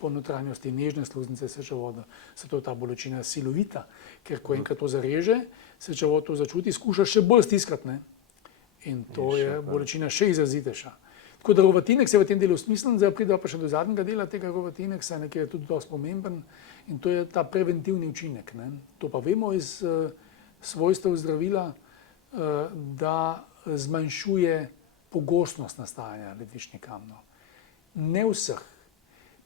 po notranjosti nežne sluznice sečevoda. Zato je ta bolečina silovita, ker ko enkrat to zareže, sečevod to začuti, skuša še bolj stiskati, ne. In to je bolečina še izrazitejša. Tako da rovatinex je v tem delu smislen, zdaj prideva pa še do zadnjega dela tega rovatinexa, ki je tudi dosti pomemben, in to je ta preventivni učinek, ne. To pa vemo iz svojstev zdravila, da zmanjšuje pogostnost nastajanja ledvičnih kamnov. Ne vseh,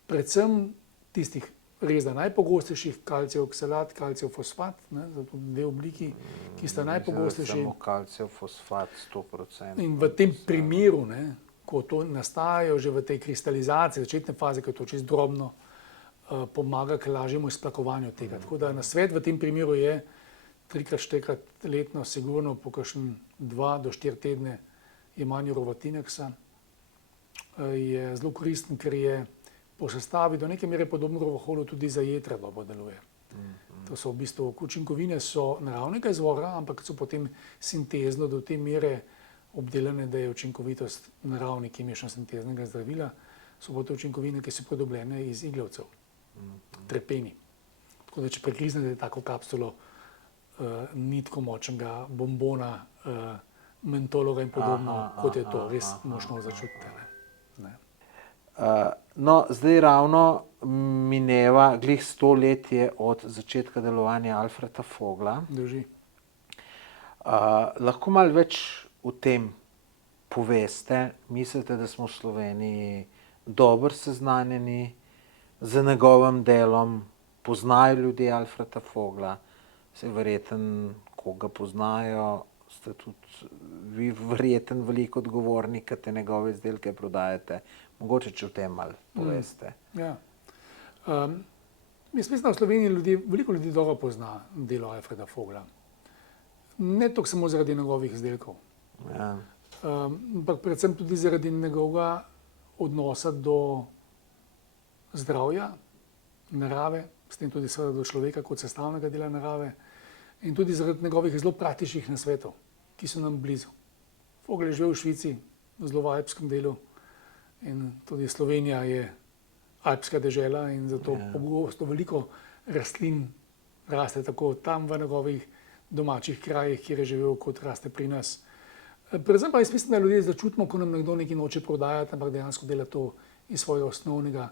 predvsem tistih res najpogostejših, kalcijev oksalat, kalcijev fosfat, ne, zato dve obliki, ki sta najpogostejši. Samo kalcijev fosfat 100%. In v tem primeru, ne, ko to nastajajo že v tej kristalizaciji, začetne faze, ko je to čisto drobno, pomaga k lažjemu izplakovanju tega. Tako da nasvet v tem primeru je 3-4 letno, sigurno po kakšen 2 do 4 tedne jemanje rovatinexa. Je zelo koristen, ker je po sestavi do neke mere podobno rovaholu tudi za jetra dobro deluje. To so v bistvu učinkovine so naravnega izvora, ampak so potem sintezno do te mere obdelane, da je učinkovitost naravni kemično-sinteznega zdravila, so pa to učinkovine, ki so pridobljene iz iglavcev, trepeni. Tako da, če prekliznete tako kapsulo, ni tako močnega bombona, mentologa in podobno, kot je to, res močno začutite. Ne. No, zdaj ravno mineva glih 100 let je od začetka delovanja Alfreda Vogla. Drži. Lahko malo več o tem poveste? Mislite, da smo v Sloveniji dobro seznanjeni z njegovim delom, poznajo ljudje Alfreda Vogla, se verjetno, ko ga poznajo, ste tudi vi verjetno veliko odgovorni, ker te njegove izdelke prodajate. Mogoče, če o tem malo poveste. Ja. Mislim, da v Sloveniji veliko ljudi dobro pozna delo Alfreda Vogla. Ne toliko samo zaradi njegovih izdelkov, ampak predvsem tudi zaradi njegovega odnosa do zdravja, narave, s tem tudi seveda do človeka kot sestavnega dela narave in tudi zaradi njegovih zelo praktičnih nasvetov, ki so nam blizu. Vogel je živel v Švici, zelo v alpskem delu, in tudi Slovenija je alpska dežela in zato pogosto veliko rastlin raste tako tam v njegovih domačih krajih, kjer je živel, kot raste pri nas. Predvsem pa jaz mislim, da ljudje začutimo, ko nam nekdo nekaj noče prodajati, ampak dejansko dela to iz svojega osnovnega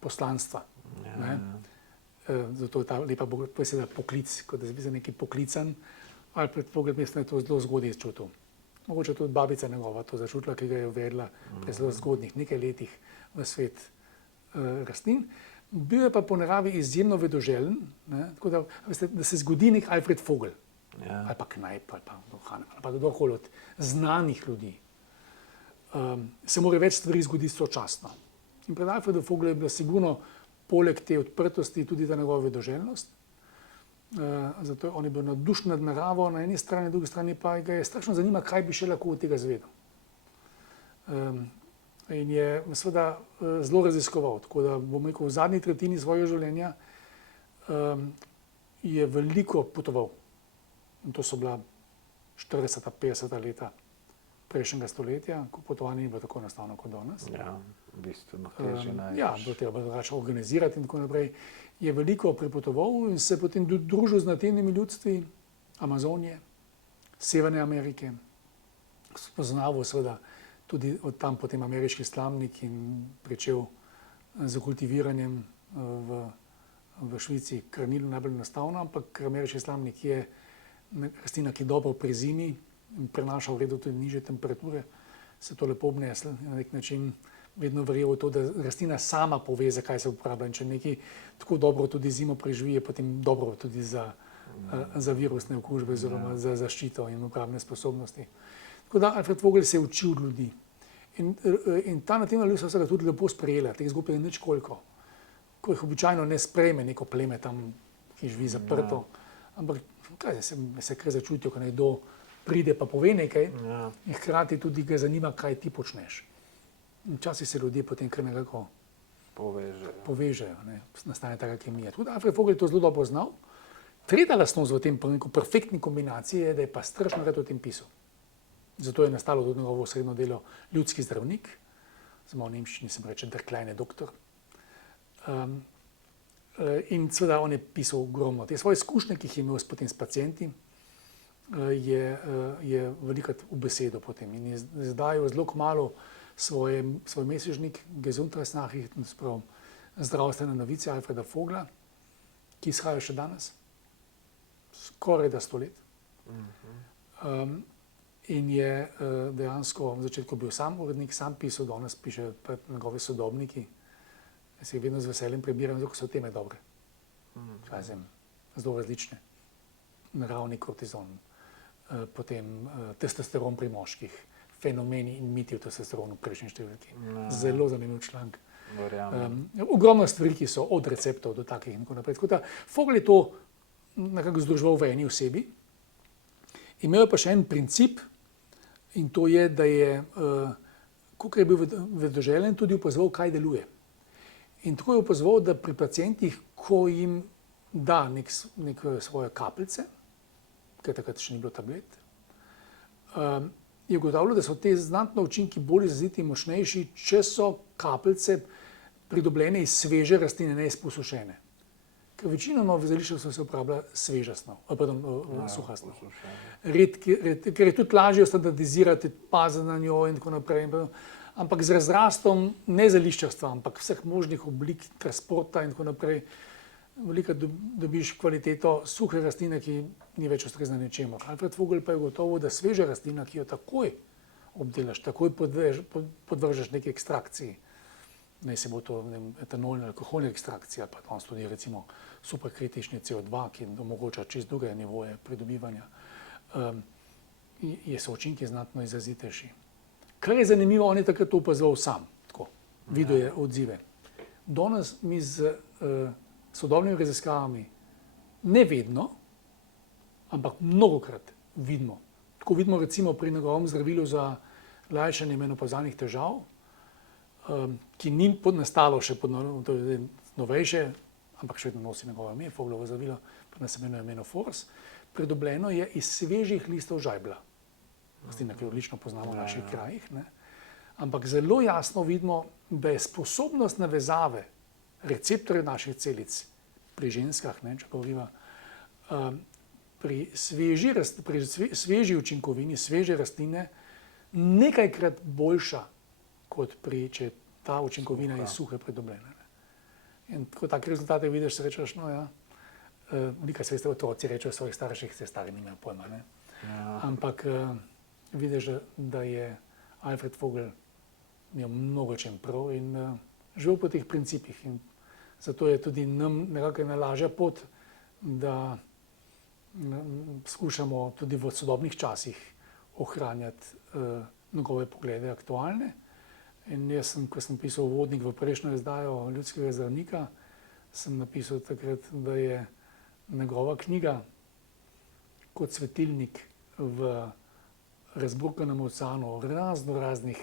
poslanstva. Zato je ta lepa beseda poklic, kot da je nekaj poklican, ali pred pogled mislim, da je to zelo zgodaj izčutil. Mogoče tudi babica njegova to začutila, ki ga je uvedla pri zelo zgodnjih nekaj letih v svet rastlin. Bil je pa po naravi izjemno vedoželjen, tako da, veste, da se zgodi nek Alfred Vogel, ali pa Knajp, ali pa Hahnemann, ali pa kdorkoli od znanih ljudi. Se mora več stvari zgoditi sočasno. In pred Alfredom Voglom je bila sigurno poleg te odprtosti tudi ta njegova vedoželjnost. Zato on je bil navdušen nad naravo na eni strani, na drugi strani pa ga je strašno zanima, kaj bi še lahko od tega izvedel. In je seveda zelo raziskoval, tako da bom rekel, v zadnji tretjini svojega življenja je veliko potoval. In to so bila 40-50 leta prejšnjega stoletja, ko potovanje ni bilo tako enostavno kot danes. Ja, bistveno težje največ. Ja, bilo treba drugače organizirati in tako naprej. Je veliko prepotoval in se potem družil z nativnimi ljudstvi Amazonije, Severne Amerike, spoznaval seveda tudi od tam potem ameriški slamnik in pričel z kultiviranjem v Švici, kar ni najbolj enostavno, ampak ameriški slamnik je rastlina, ki dobro prezimi in prenaša v redu tudi nižje temperature, se to lepo obneslo na nek način. Vedno verjel v to, da rastlina sama pove, zakaj se uporablja. In če nekaj tako dobro tudi zimo preživi, je potem dobro tudi za za virusne okužbe, oziroma za zaščito in uporabne sposobnosti. Tako da Alfred Vogel se je učil od ljudi. In ta nativna ljudstva so ga tudi lepo sprejela, teh zgodb je nič koliko. Ko jih običajno ne sprejme neko pleme tam, ki živi zaprto, ampak kaj se kar začutijo, ko nekdo pride pa pove nekaj, in hkrati tudi ga zanima, kaj ti počneš. Včasih se ljudje potem kar nekako povežejo, nastane taka kemija. Tudi Alfred Vogel je to zelo dobro znal. Tretja lastnost v tem perfektni kombinaciji je, da je pa strašno rad o tem pisal. Zato je nastalo tudi njegovo srednjo delo Ljudski zdravnik, samo v nemščini se reče Der kleine Doktor. In seveda on je pisal ogromno. Te svoje izkušnje, ki jih je imel potem s pacienti, je velikokrat v besedo potem. In je izdajal zelo kmalu svoj mesežnik Gesundheitsnachrichten, zdravstvene novice Alfreda Vogla, ki izhajajo še danes, skoraj da 100 let. In je dejansko v začetku bil sam urednik, sam pisal, danes piše njegovi sodobniki. Jaz jih vedno z veseljem prebiram, zato so teme dobre. Zelo različne. Naravni kortizon, potem testosteron pri moških, fenomeni in miti v testosteronu v prejšnji številki. Zelo zanimiv članek. Ogromno stvari, ki so od receptov do takih in tako naprej. Tako da Vogel je to nekako združeval v eni osebi. Imel je pa še en princip, in to je, da je, kolikor je bil vedoželjen, tudi opazoval, kaj deluje. In tako je opazoval, da pri pacientih, ko jim da neke svoje kapljice, ker takrat še ni bilo tablet, je ugotavljal, da so te znatno učinki bolj izraziti in močnejši, če so kapljice pridobljene iz sveže rastline, ne iz posušene. Ker večinoma v zeliščih se uporablja sveža snov, suha snov. Ker je tudi lažje standardizirati, paziti na njo in tako naprej. Ampak z razrastom ne zeliščarstva, ampak vseh možnih oblik transporta in tako naprej, veliko dobiš kvaliteto suhe rastline, ki ni več ustrezna ničemur. Alfred Vogel pa je gotovo, da sveža rastlina, ki jo takoj obdelaš, takoj podvržeš neki ekstrakciji, naj se bo to etanolna, alkoholna ekstrakcija, pa danes tudi recimo superkritični CO2, ki omogoča čist druge nivoje pridobivanja, so učinki znatno izrazitejši. Kar je zanimivo, on je takrat to opazoval sam, tako, videl je odzive. Danes mi z sodobnimi raziskavami ne vedno, ampak mnogokrat vidimo. Tako vidimo recimo pri njegovem zdravilu za lajšanje menopavzalnih težav, ki ni nastalo še novejše, ampak še vedno nosi njegovo ime, Voglovo zdravilo, pa nas imenuje Menofors, pridobljeno je iz svežih listov žajblja. Rastlina, ki jo odlično poznamo v naših krajih, ampak zelo jasno vidimo, da je sposobnost navezave receptorjev naših celic pri ženskah, če govoriva, pri sveži učinkovini, sveže rastline, nekajkrat boljša, kot če je ta učinkovina iz suhe pridobljena. In ko take rezultate vidiš, se rečeš, veliko se otroci rečejo svojih starših, se stari nimajo pojma. Ampak vidiš, da je Alfred Vogel imel mnogo čem prav in živel po teh principih. In zato je tudi nam nekako najlažja pot, da skušamo tudi v sodobnih časih ohranjati njegove poglede aktualne. In jaz ko sem pisal uvodnik v prejšnjo izdajo Ljudskega zdravnika, sem napisal takrat, da je njegova knjiga kot svetilnik v razburkanem oceanu raznih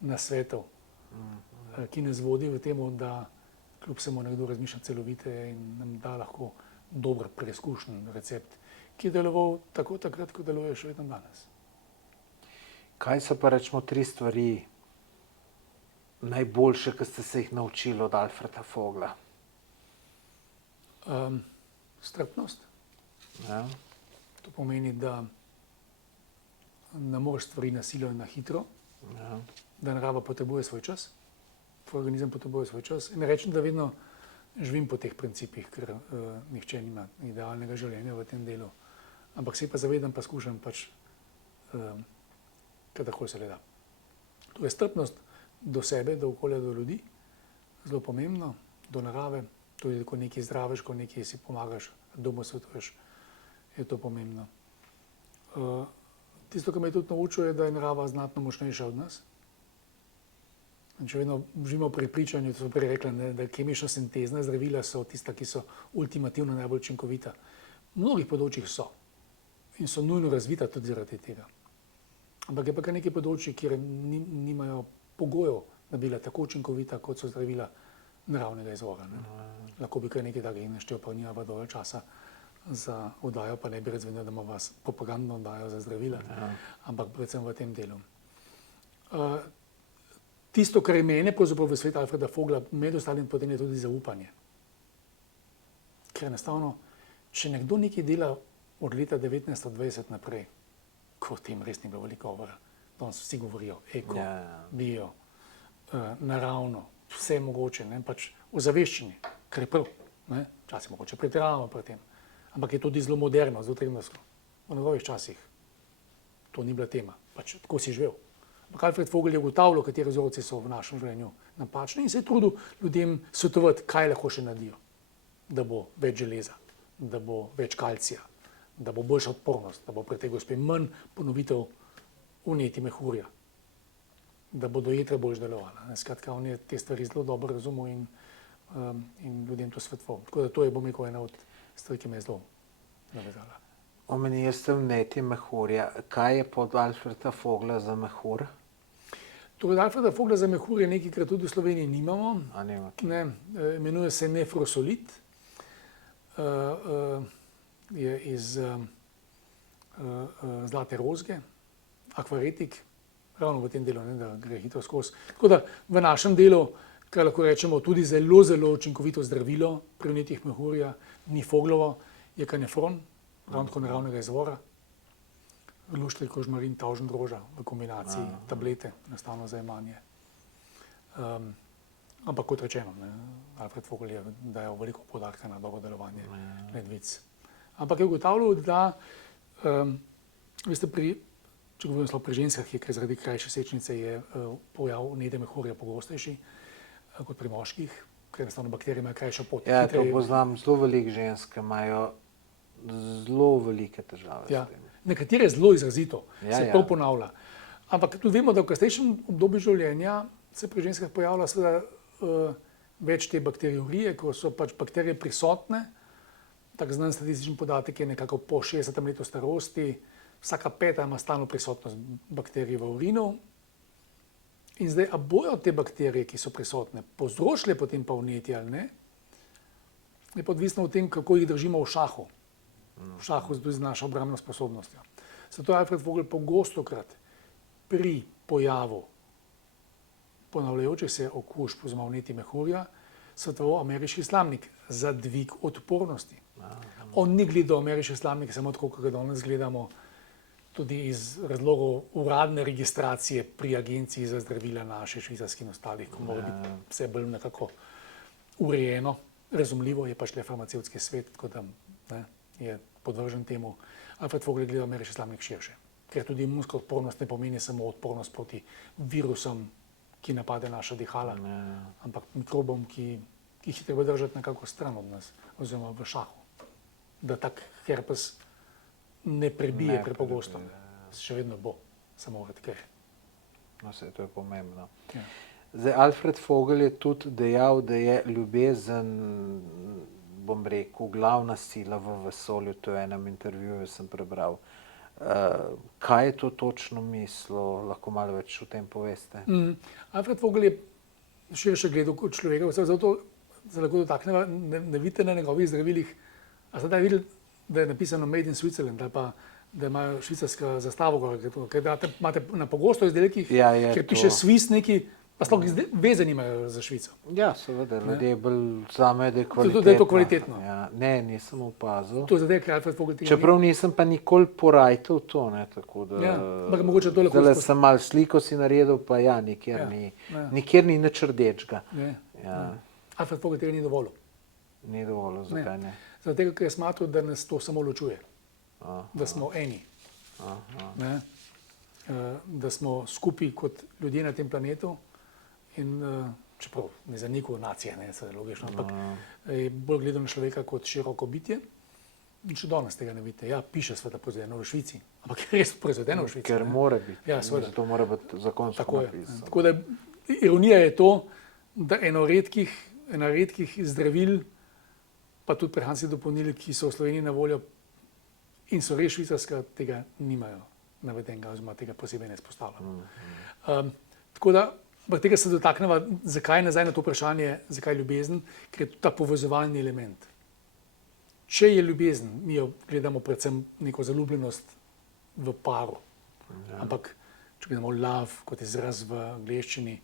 nasvetov, ki nas vodi v temu, da kljub vsemu nekdo razmišlja celovite in nam da lahko dober preizkušen recept, ki je deloval tako takrat, kot deluje še vedno danes. Kaj so pa rečemo 3 stvari najboljše, ki ste se jih naučili od Alfreda Vogla? Strpnost. To pomeni, da ne moreš stvari na silo in na hitro, da narava potrebuje svoj čas, tvoj organizem potrebuje svoj čas. In ne rečem, da vedno živim po teh principih, ker nihče nima idealnega življenja v tem delu. Ampak se pa zavedam, pa skušam kadarkoli se le da. To je strpnost do sebe, do okolja, do ljudi, zelo pomembno, do narave, tudi ko nekaj zdraviš, ko nekaj si pomagaš, domu svetuješ, je to pomembno. Tisto, kar me je tudi naučil, je, da je narava znatno močnejša od nas. In če vedno živimo v prepričanju, to so prej rekli, ne, da kemično sintezna zdravila so tista, ki so ultimativno najbolj učinkovita. V mnogih področjih so in so nujno razvita tudi zaradi tega. Ampak je pa kar nekaj področij, kjer nimajo pogojev, da bi bila tako učinkovita, kot so zdravila naravnega izvora. Ne. Lahko bi kar nekaj takih naštel, pa nimava dovolj časa za oddajo, pa ne bi razvedel, da ima vas propagandno oddajo za zdravila, ampak predvsem v tem delu. Tisto, kar je mene pravzaprav v svet Alfreda Vogla, med ostalim potem je tudi zaupanje. Ker enostavno, če nekdo nekaj dela od leta 1920 naprej, ko o tem res ni bilo veliko govora, danes vsi govorijo eko, bio, naravno, vse mogoče, ne, pač ozaveščeni, kar je prav, ne, včasih mogoče pretiravamo pri tem, ampak je tudi zelo moderno, zelo trenutno. V njegovih časih to ni bila tema, pač tako si živel. Ampak Alfred Vogel je ugotavljal, kateri vzorci so v našem življenju napačni in se je trudil ljudem svetovati, kaj lahko še naredijo, da bo več železa, da bo več kalcija, da bo boljša odpornost, da bo pri tej gospe manj ponovitev vnetij mehurja, da bodo jetra bolj delovala. Skratka, on je te stvari zelo dobro razumel in ljudem to svetoval. Tako da to je, bom rekel, ena od stvari, ki me je zelo navezala. Omenili ste vnetje mehurja. Kaj je pod Alfreda Vogla za mehur? Torej, Alfreda Vogla za mehur je nekaj, kar tudi v Sloveniji nimamo. Ne, imenuje se nefrosolit. Je iz zlate rozge, akvaretik, ravno v tem delu, ne, da gre hitro skozi. Tako da v našem delu, kar lahko rečemo, tudi zelo, zelo učinkovito zdravilo pri vnetjih mehurja, ni Voglovo, je kanefron, ravno tako naravnega izvora, luštelj, kožmarin, tavžen droža v kombinaciji tablete, enostavno za jemanje. Ampak kot rečeno, ne, Alfred Vogel je dajal veliko poudarka na dobro delovanje ledvic. Ampak je ugotavljal, da veste, če govorim sploh pri ženskah, je, ker zaradi krajše sečnice je pojav vnetja mehurja pogostejši kot pri moških, ker enostavno bakterije imajo krajšo pot. Ja, to poznam, zelo veliko žensk imajo zelo velike težave s tem. Nekatere zelo izrazito, se prav ponavlja. Ampak tudi vemo, da v kasnejšem obdobju življenja se pri ženskah pojavlja seveda več te bakteriorije, ko so pač bakterije prisotne. Tak znan statistični podatek je nekako po 60. letu starosti, vsaka peta ima stalno prisotnost bakterij v urinu. In zdaj, a bojo te bakterije, ki so prisotne, povzročile potem pa vnetje ali ne, je pa odvisno od tem, kako jih držimo v šahu. V šahu z našo obrambno sposobnostjo. Zato je Alfred Vogel pogostokrat pri pojavu ponavljajočih se okužb oziroma vnetij mehurja svetoval ameriški slamnik za dvig odpornosti. On ni gledal ameriški slamnik samo tako, kot ga danes gledamo, tudi iz razlogov uradne registracije pri agenciji za zdravila naše, švicarske in ostalih, ko mora biti vse bolj nekako urejeno, razumljivo, je pač le farmacevtski svet, tako da ne, je podvržen temu. Alfred Vogel je gledal ameriški slamnik širše, ker tudi imunska odpornost ne pomeni samo odpornost proti virusom, ki napade naša dihala, ampak mikrobom, ki jih je treba držati nekako stran od nas, oziroma v šahu. Da tak herpes ne prebije prepogosto. Še vedno bo, samo redke. No, vse to je pomembno. Zdaj, Alfred Vogel je tudi dejal, da je ljubezen, bom rekel, glavna sila v vesolju. To je v enem intervjuju sem prebral. Kaj je to točno mislil? Lahko malo več o tem poveste? Alfred Vogel je širše gledal kot človeka, zato se lahko dotakneva, ne vidite na njegovih zdravilih. A ste da videli, da je napisano Made in Switzerland ali pa da imajo švicarska zastavo gor, ker imate na pogosto izdelkih, ker piše Swiss neki, pa sploh veze nimajo za Švico. Ja, seveda, ljudje bolj vzamejo, da je kvalitetno. Da je to kvalitetno. Ne, nisem opazil. To je zdaj, ker Alfred Vogel tega ni. Čeprav nisem pa nikoli porajtal to, ne, tako da... Ja, ampak mogoče to lahko... Zdaj sem malo sliko si naredil, pa ja, nikjer ni nič rdečega. Alfred Vogel tega ni dovolil. Ni dovolil, zakaj ne? Zato, ker je smatral, da nas to samo ločuje. Da smo eni. Da smo skupaj kot ljudje na tem planetu. In čeprav ne zanikal nacije, ne, se logično, ampak je bolj gledal na človeka kot široko bitje. Še danes tega ne vidite. Ja, piše sveta proizvedeno v Švici, ampak je res proizvedeno v Švici. Ker mora biti. Ja, seveda. Zato mora biti zakonsko Tako je. napisano. Tako da ironija je to, da ena redkih zdravil, pa tudi prehranskih dopolnil, ki so v Sloveniji na voljo in so res švicarska, tega nimajo navedenega, oziroma tega posebej ne izpostavljamo. Tako da tega se dotaknemo, zakaj nazaj na to vprašanje, zakaj ljubezen, ker je ta povezovalni element. Če je ljubezen, mi jo gledamo predvsem neko zaljubljenost v paru. Ja. Ampak, če gledamo love kot izraz v angleščini,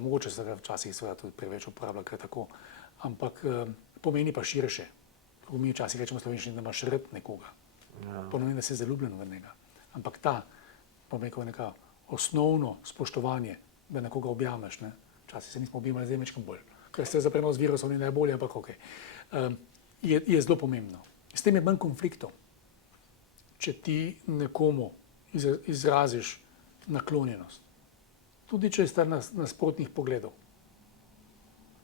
mogoče se ga včasih tudi preveč uporablja, ker tako, ampak pomeni pa širše. Ko mi včasih rečemo v slovenščini, da imaš rad nekoga. Ja. Pomeni, da si zaljubljen v njega. Ampak neka osnovno spoštovanje, da nekoga objameš. Ne? Včasih se nismo objemali z zemečkom bolj, ker se za prenos virusov ni najbolje, ampak ok. Je zelo pomembno. S tem je manj konfliktov. Če ti nekomu izraziš naklonjenost, tudi če sta nasprotnih pogledov,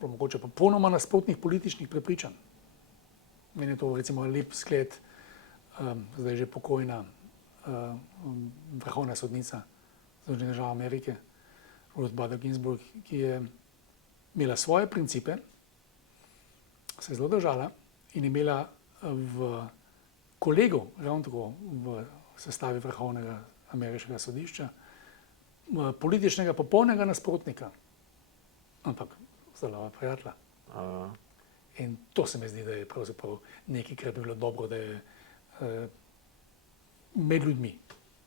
mogoče pa popolnoma nasprotnih političnih prepričanj. Meni je to recimo lep zgled, zdaj že pokojna vrhovna sodnica Združenih držav Amerike, Ruth Bader Ginsburg, ki je imela svoje principe, se je zelo držala in imela v kolegu, ravno tako v sestavi vrhovnega ameriškega sodišča, političnega popolnega nasprotnika, ampak zelo prijatelja. In to se mi zdi, da je pravzaprav nekaj, kar bi bilo dobro, da je med ljudmi.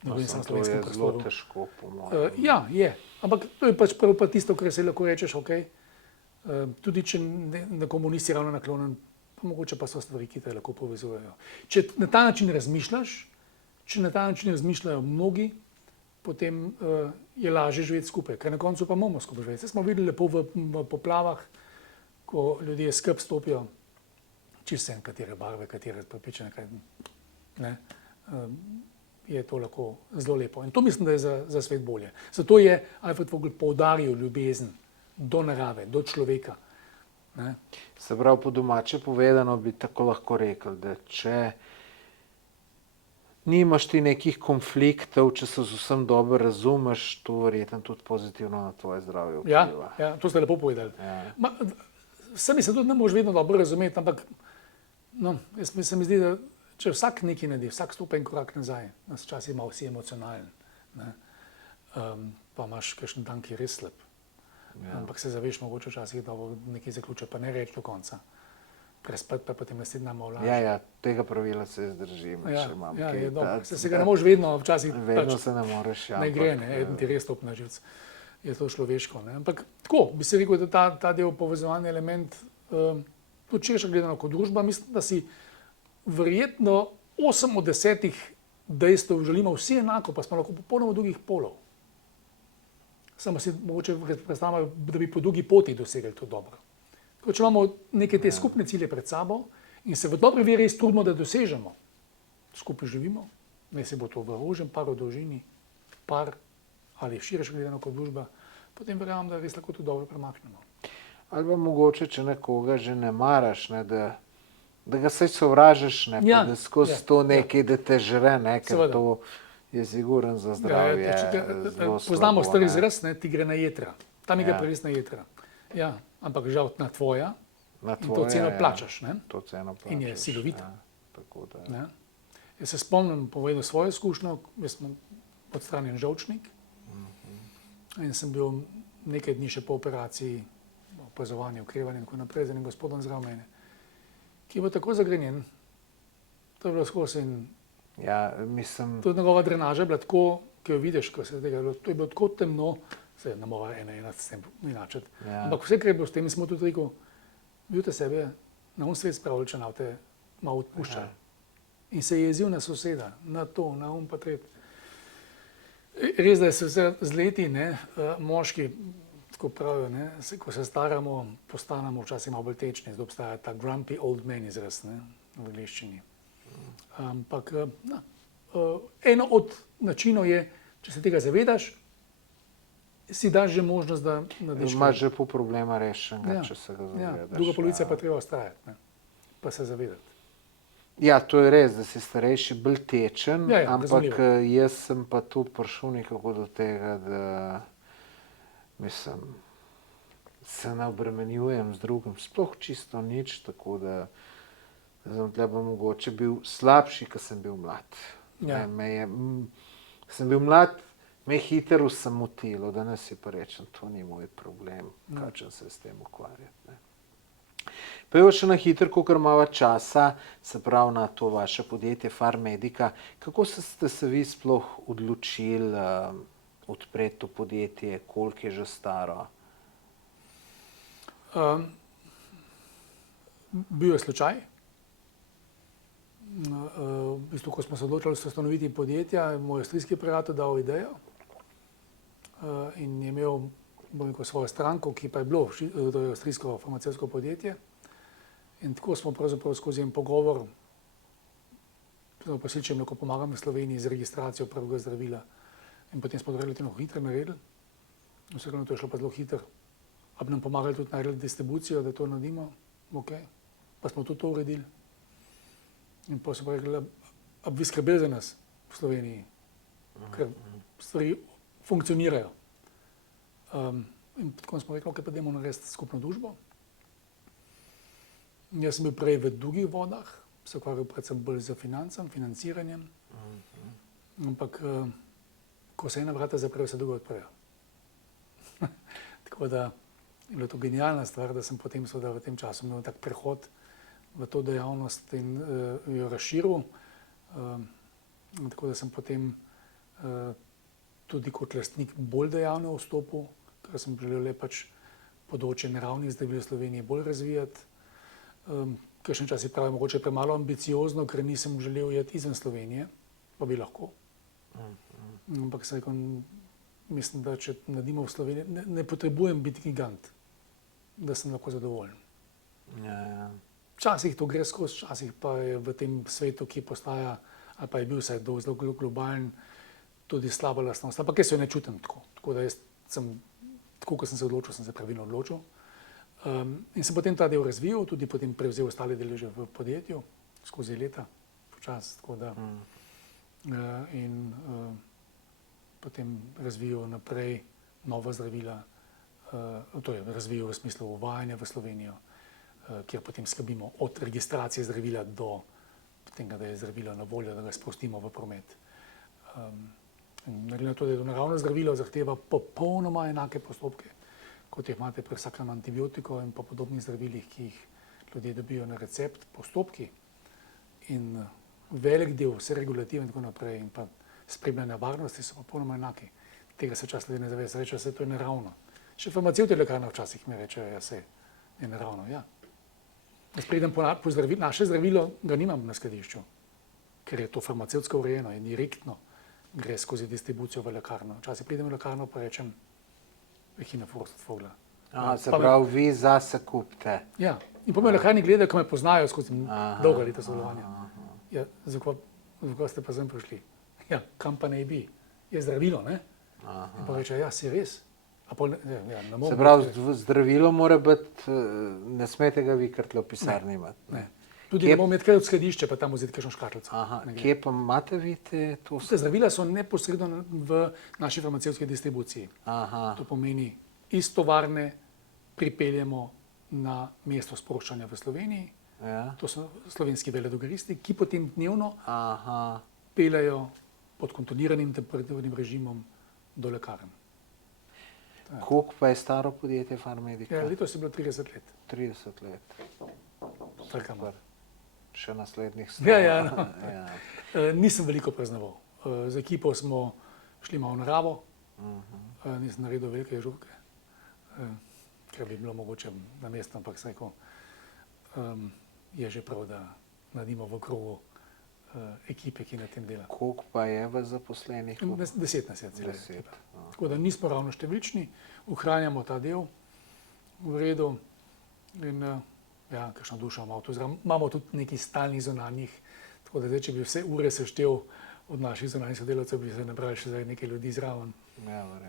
To je zelo težko, po mojem. Ja, je. Ampak to je pač prav tisto, kar se lahko rečeš, ok. Tudi če nekomu nisi ravno naklonjen, pa mogoče pa so stvari, ki te lahko povezujejo. Če na ta način razmišljaš, če na ta način razmišljajo mnogi, potem je lažje živeti skupaj, ker na koncu pa moramo skupaj živeti. Smo videli lepo v poplavah, ko ljudje skrb stopijo, čisto katere barve, katere prepričane, je to lahko zelo lepo. In to mislim, da je za svet bolje. Zato je Alfred Vogel poudaril ljubezen do narave, do človeka. Ne? Se pravi, po domače povedano bi tako lahko rekel, da če nimaš ti nekih konfliktov, če se z vsem dobro razumeš, to verjetno tudi pozitivno na tvoje zdravje vpliva. Ja, to ste lepo povedali. Ja. Sami se tudi ne moreš vedno dobro razumeti, ampak se mi zdi, da če vsak nekaj naredi, vsak stopa en korak nazaj, nas včasih malo si emocionalen, pa imaš kakšen dan, ki je res slab. Ja. Ampak se zaveš mogoče včasih, da bo nekaj zaključil, pa ne reči do konca. Prespati pa potem naslednji dan malo lažje. Ja, tega pravila se zdržim. Je dobro. Se ga ne moreš vedno, včasih vedno se ne moreš. Ne gre, eden ti res stop na živce. Je to človeško. Ne? Ampak tako, bi se rekel, da ta del povezovanja element, tudi če gledano kot družba, mislim, da si verjetno 8 od 10 dejstev želimo vsi enako, pa smo lahko popolnoma drugih polov. Samo si mogoče predstavljamo, da bi po drugi poti dosegli to dobro. Če imamo neke te skupne cilje pred sabo in se v dobri veri res trudimo, da dosežemo, skupaj živimo, ne se bo to v ožjem paru, dolžini, par ali širše gledano kot družba, potem verjamem, da res lahko to dobro premaknemo. Ali pa mogoče, če nekoga že ne maraš, da ga saj sovražiš, pa da skozi to nekaj, da te žre, ker to je siguren za zdravje. Poznamo stari izraz, ti gre na jetra. Tam mi gre previs na jetra. Ja, ampak žal na tvoja in to ceno plačaš. To ceno plačaš. In je silovita. Tako da. Jaz se spomnim, povedal svojo izkušnjo, jaz sem odstranjen žolčnik in sem bil nekaj dni še po operaciji, opazovanje, okrevanje in tako naprej, z enim gospodom zraven mene, ki je bil tako zagrenjen, to je bilo skozi in tudi njegova drenaža je bila tako, ki jo vidiš, ko se tega, to je bilo tako temno, se ne mora ena s tem inačiti. Ampak vse, kar je bilo s tem, smo tudi rekel, bivte sebe na svet spravili, če nav te malo odpuščali. In se je jezil na soseda, na to, na pa tret. Res, da se vse z leti, moški, tako pravijo, ko se staramo, postanemo včasih malo bolj tečni, zdaj obstaja ta grumpy old man izraz v angleščini. Ampak eno od načinov je, če se tega zavedaš, si daš že možnost, da narediš. Imaš že pol problema rešenega, če se ga zavedaš. Druga polovica pa treba ustrajati, pa se zavedati. Ja, to je res, da si starejši bolj tečen, Ja, ampak razumljivo. jaz sem pa tu prišel nekako do tega, da mislim, se ne obremenjujem z drugim, sploh čisto nič, tako da sem tle pa mogoče bil slabši, ko sem bil mlad. Ja. Sem bil mlad, me je hitro usamotilo, danes si pa rečem, to ni moj problem, kakšen se s tem ukvarjati. Ne. Pa je še na hitro, kolikor imava časa, se pravi na to vaše podjetje Farmedica, kako ste se vi sploh odločili odpreti to podjetje, koliko je že staro? Bil je slučaj. V bistvu, ko smo se odločili ustanoviti podjetja, je moj avstrijski prijatelj dal idejo in je imel, bom rekel, svojo stranko, ki pa je bilo to je avstrijsko farmacevtsko podjetje. In tako smo pravzaprav skozi en pogovor prosili, če jim lahko pomagam v Sloveniji z registracijo prvega zdravila. In potem smo to relativno hitro naredili. Vsekakor to je šlo pa zelo hitro. A bi nam pomagali tudi narediti distribucijo, da to naredimo? Ok. Pa smo tudi to uredili. In pa so pa rekli, a bi skrbeli za nas v Sloveniji, ker stvari funkcionirajo. In tako smo rekli, ok, pa dajmo narediti skupno družbo. Jaz sem bil prej v drugih vodah, se ukvarjal predvsem bolj z financiranjem, ampak ko se ena vrata zaprejo, se druga odprejo. Tako da je bila to genialna stvar, da sem potem seveda v tem času imel tak prehod v to dejavnost in jo razširil. Tako da sem potem tudi kot lastnik bolj dejavno vstopil, ker sem želel le pač področje naravnih zdravil v Sloveniji bolj razvijati. Kakšen čas je pravi, mogoče premalo ambiciozno, ker nisem želel iti izven Slovenije, pa bi lahko. Ampak se rekel, mislim, da če naredimo v Sloveniji, ne potrebujem biti gigant, da sem lahko zadovoljen. Ja. Včasih to gre skozi, včasih pa je v tem svetu, ki postaja, ali pa je bil vsaj zelo globalen, tudi slaba lastnost. Ampak jaz se ne čutim tako. Tako da jaz sem, tako kot sem se odločil, sem se pravilno odločil. In sem potem ta del razvijal, tudi potem prevzel ostale deleže v podjetju skozi leta, počasi, tako da in potem razvijal naprej nova zdravila, to je razvijal v smislu uvajanja v Slovenijo, kjer potem skrbimo od registracije zdravila do tega, da je zdravilo na voljo, da ga spustimo v promet. Glede na to, da je to naravno zdravilo, zahteva popolnoma enake postopke, kot jih imate pri vsakem antibiotiku in pa podobnih zdravilih, ki jih ljudje dobijo na recept, postopki in velik del, vse regulative in tako naprej in pa spremljanja varnosti so popolnoma enaki. Tega se včasih ljudje ne zavedajo, se reče, da to je naravno. Še farmacevti v lekarnah včasih mi rečejo, ja, se je naravno, ja. Jaz pridem po zdravilo, naše zdravilo ga nimam na skladišču, ker je to farmacevtsko urejeno in direktno gre skozi distribucijo v lekarno. Včasih pridem v lekarno pa rečem, Hina Forst od Fogla. Se pravi, vi zase kupite. Ja, in po mojem lekarni gledajo, ko me poznajo skozi dolga leta sodelovanja. Ja, zakaj ste pa sem prišli? Ja, kam pa naj bi? Je zdravilo, ne? In pa reče, ja, si res. Se pravi, zdravilo mora biti, ne smete ga vi kar tle v pisarni imati. Ne. Tudi ne bomo imeti kaj od skladišče, pa tam vzeti kakšno škatlico. Kje pa imate vi to? Zdravila so neposredno v naši farmacevtski distribuciji. To pomeni, iz tovarne pripeljemo na mesto sproščanja v Sloveniji. To so slovenski veledrogeristi, ki potem dnevno peljejo pod kontroliranim temperaturnim režimom do lekarn. Koliko pa je staro podjetje Farmedica? Ja, letos je bilo 30 let. 30 let. Super. Še naslednjih 100. Ja. Nisem veliko praznoval. Z ekipo smo šli malo v naravo, nisem naredil velike žurke, ker bi bilo mogoče na mestu, ampak sem rekel, je že prav, da naredimo v krogu ekipe, ki na tem dela. Koliko pa je v zaposlenih? 10 nas je celo. Tako da nismo ravno številčni, ohranjamo ta del v redu in ja, kakšno dušo imamo. Imamo tudi nekaj stalnih zunanjih, tako da zdaj, če bi vse ure seštel od naših zunanjih sodelavcev, bi se nabrali še zdaj nekaj ljudi zraven.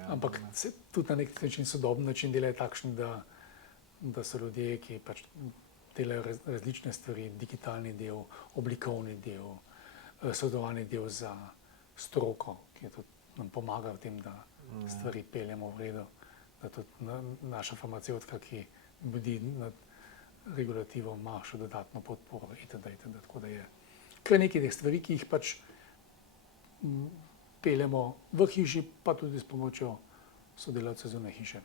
Ampak tudi na nek način sodoben način dela je takšen, da so ljudje, ki pač delajo različne stvari, digitalni del, oblikovni del, sodelovalni del za stroko, ki tudi nam pomaga v tem, da stvari peljemo v redu, da tudi naša farmacevtka, ki bdi nad regulativo, ima še dodatno podporo itd. Tako da je kar nekaj teh stvari, ki jih pač peljemo v hiši, pa tudi s pomočjo sodelavcev zunaj hiše.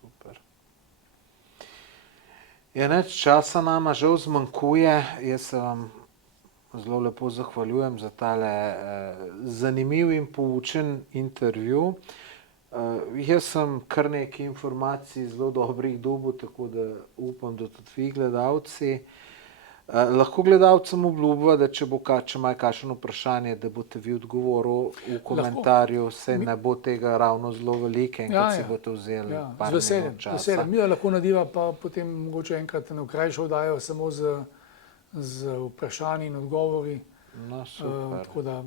Super. Ja, nič časa nama žal zmanjkuje. Jaz se vam zelo lepo zahvaljujem za tale zanimiv in poučen intervju. Jaz sem kar nekaj informacij zelo dobrih dobil, tako da upam, da tudi vi gledalci. Lahko gledalcem obljubiva, da če imajo kakšno vprašanje, da boste vi odgovoril v komentarju, saj ne bo tega ravno zelo veliko, enkrat si boste vzeli par minut časa. Z veseljem. Mi lahko narediva pa potem mogoče enkrat eno krajšo oddajo samo z vprašanji in odgovori. No, super. Tako da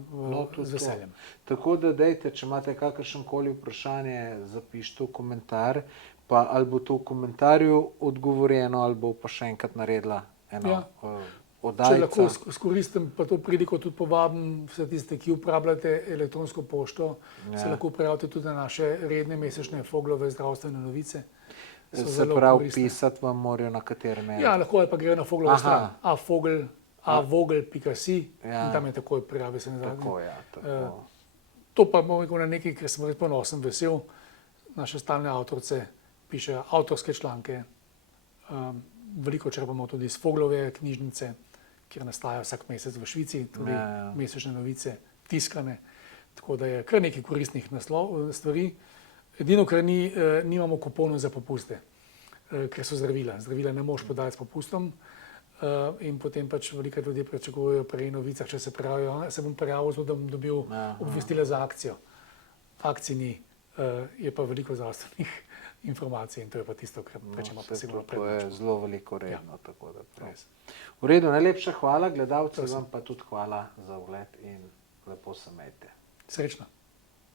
z veseljem. Tako da dajte, če imate kakršnokoli vprašanje, zapišite v komentar, pa ali bo to v komentarju odgovorjeno, ali bo pa še enkrat naredila eno oddajco. Če lahko izkoristim pa to priliko, tudi povabim vse tiste, ki uporabljate elektronsko pošto, se lahko prijavite tudi na naše redne mesečne Foglove zdravstvene novice. Se pravi, pisati vam morajo na kateri mail? Ja, lahko ali pa grejo na Foglovo stran, avogel.si in tam je takoj prijavi se nazaj. Tako, ja, tako. To pa bom rekel na nekaj, ker sem res ponosen, vesel. Naše stalne avtorice pišejo avtorske članke. Veliko črpamo tudi iz Foglove knjižnice, kjer nastajajo vsak mesec v Švici, tudi mesečne novice, tiskane. Tako da je kar nekaj koristnih stvari. Edino, kar nimamo kuponov za popuste, ker so zdravila. Zdravila ne moš podati s popustom in potem pač veliko ljudi pričakujejo pri novicah, če se pravijo, se bom prijavil, da bom dobil obvestila za akcijo. Akcij ni, je pa veliko zdravstvenih informacij in to je pa tisto, kar rečemo posebno prednost. To je zelo veliko redno. V redu, najlepša hvala, gledalci vam pa tudi hvala za ogled in lepo se imejte. Srečno.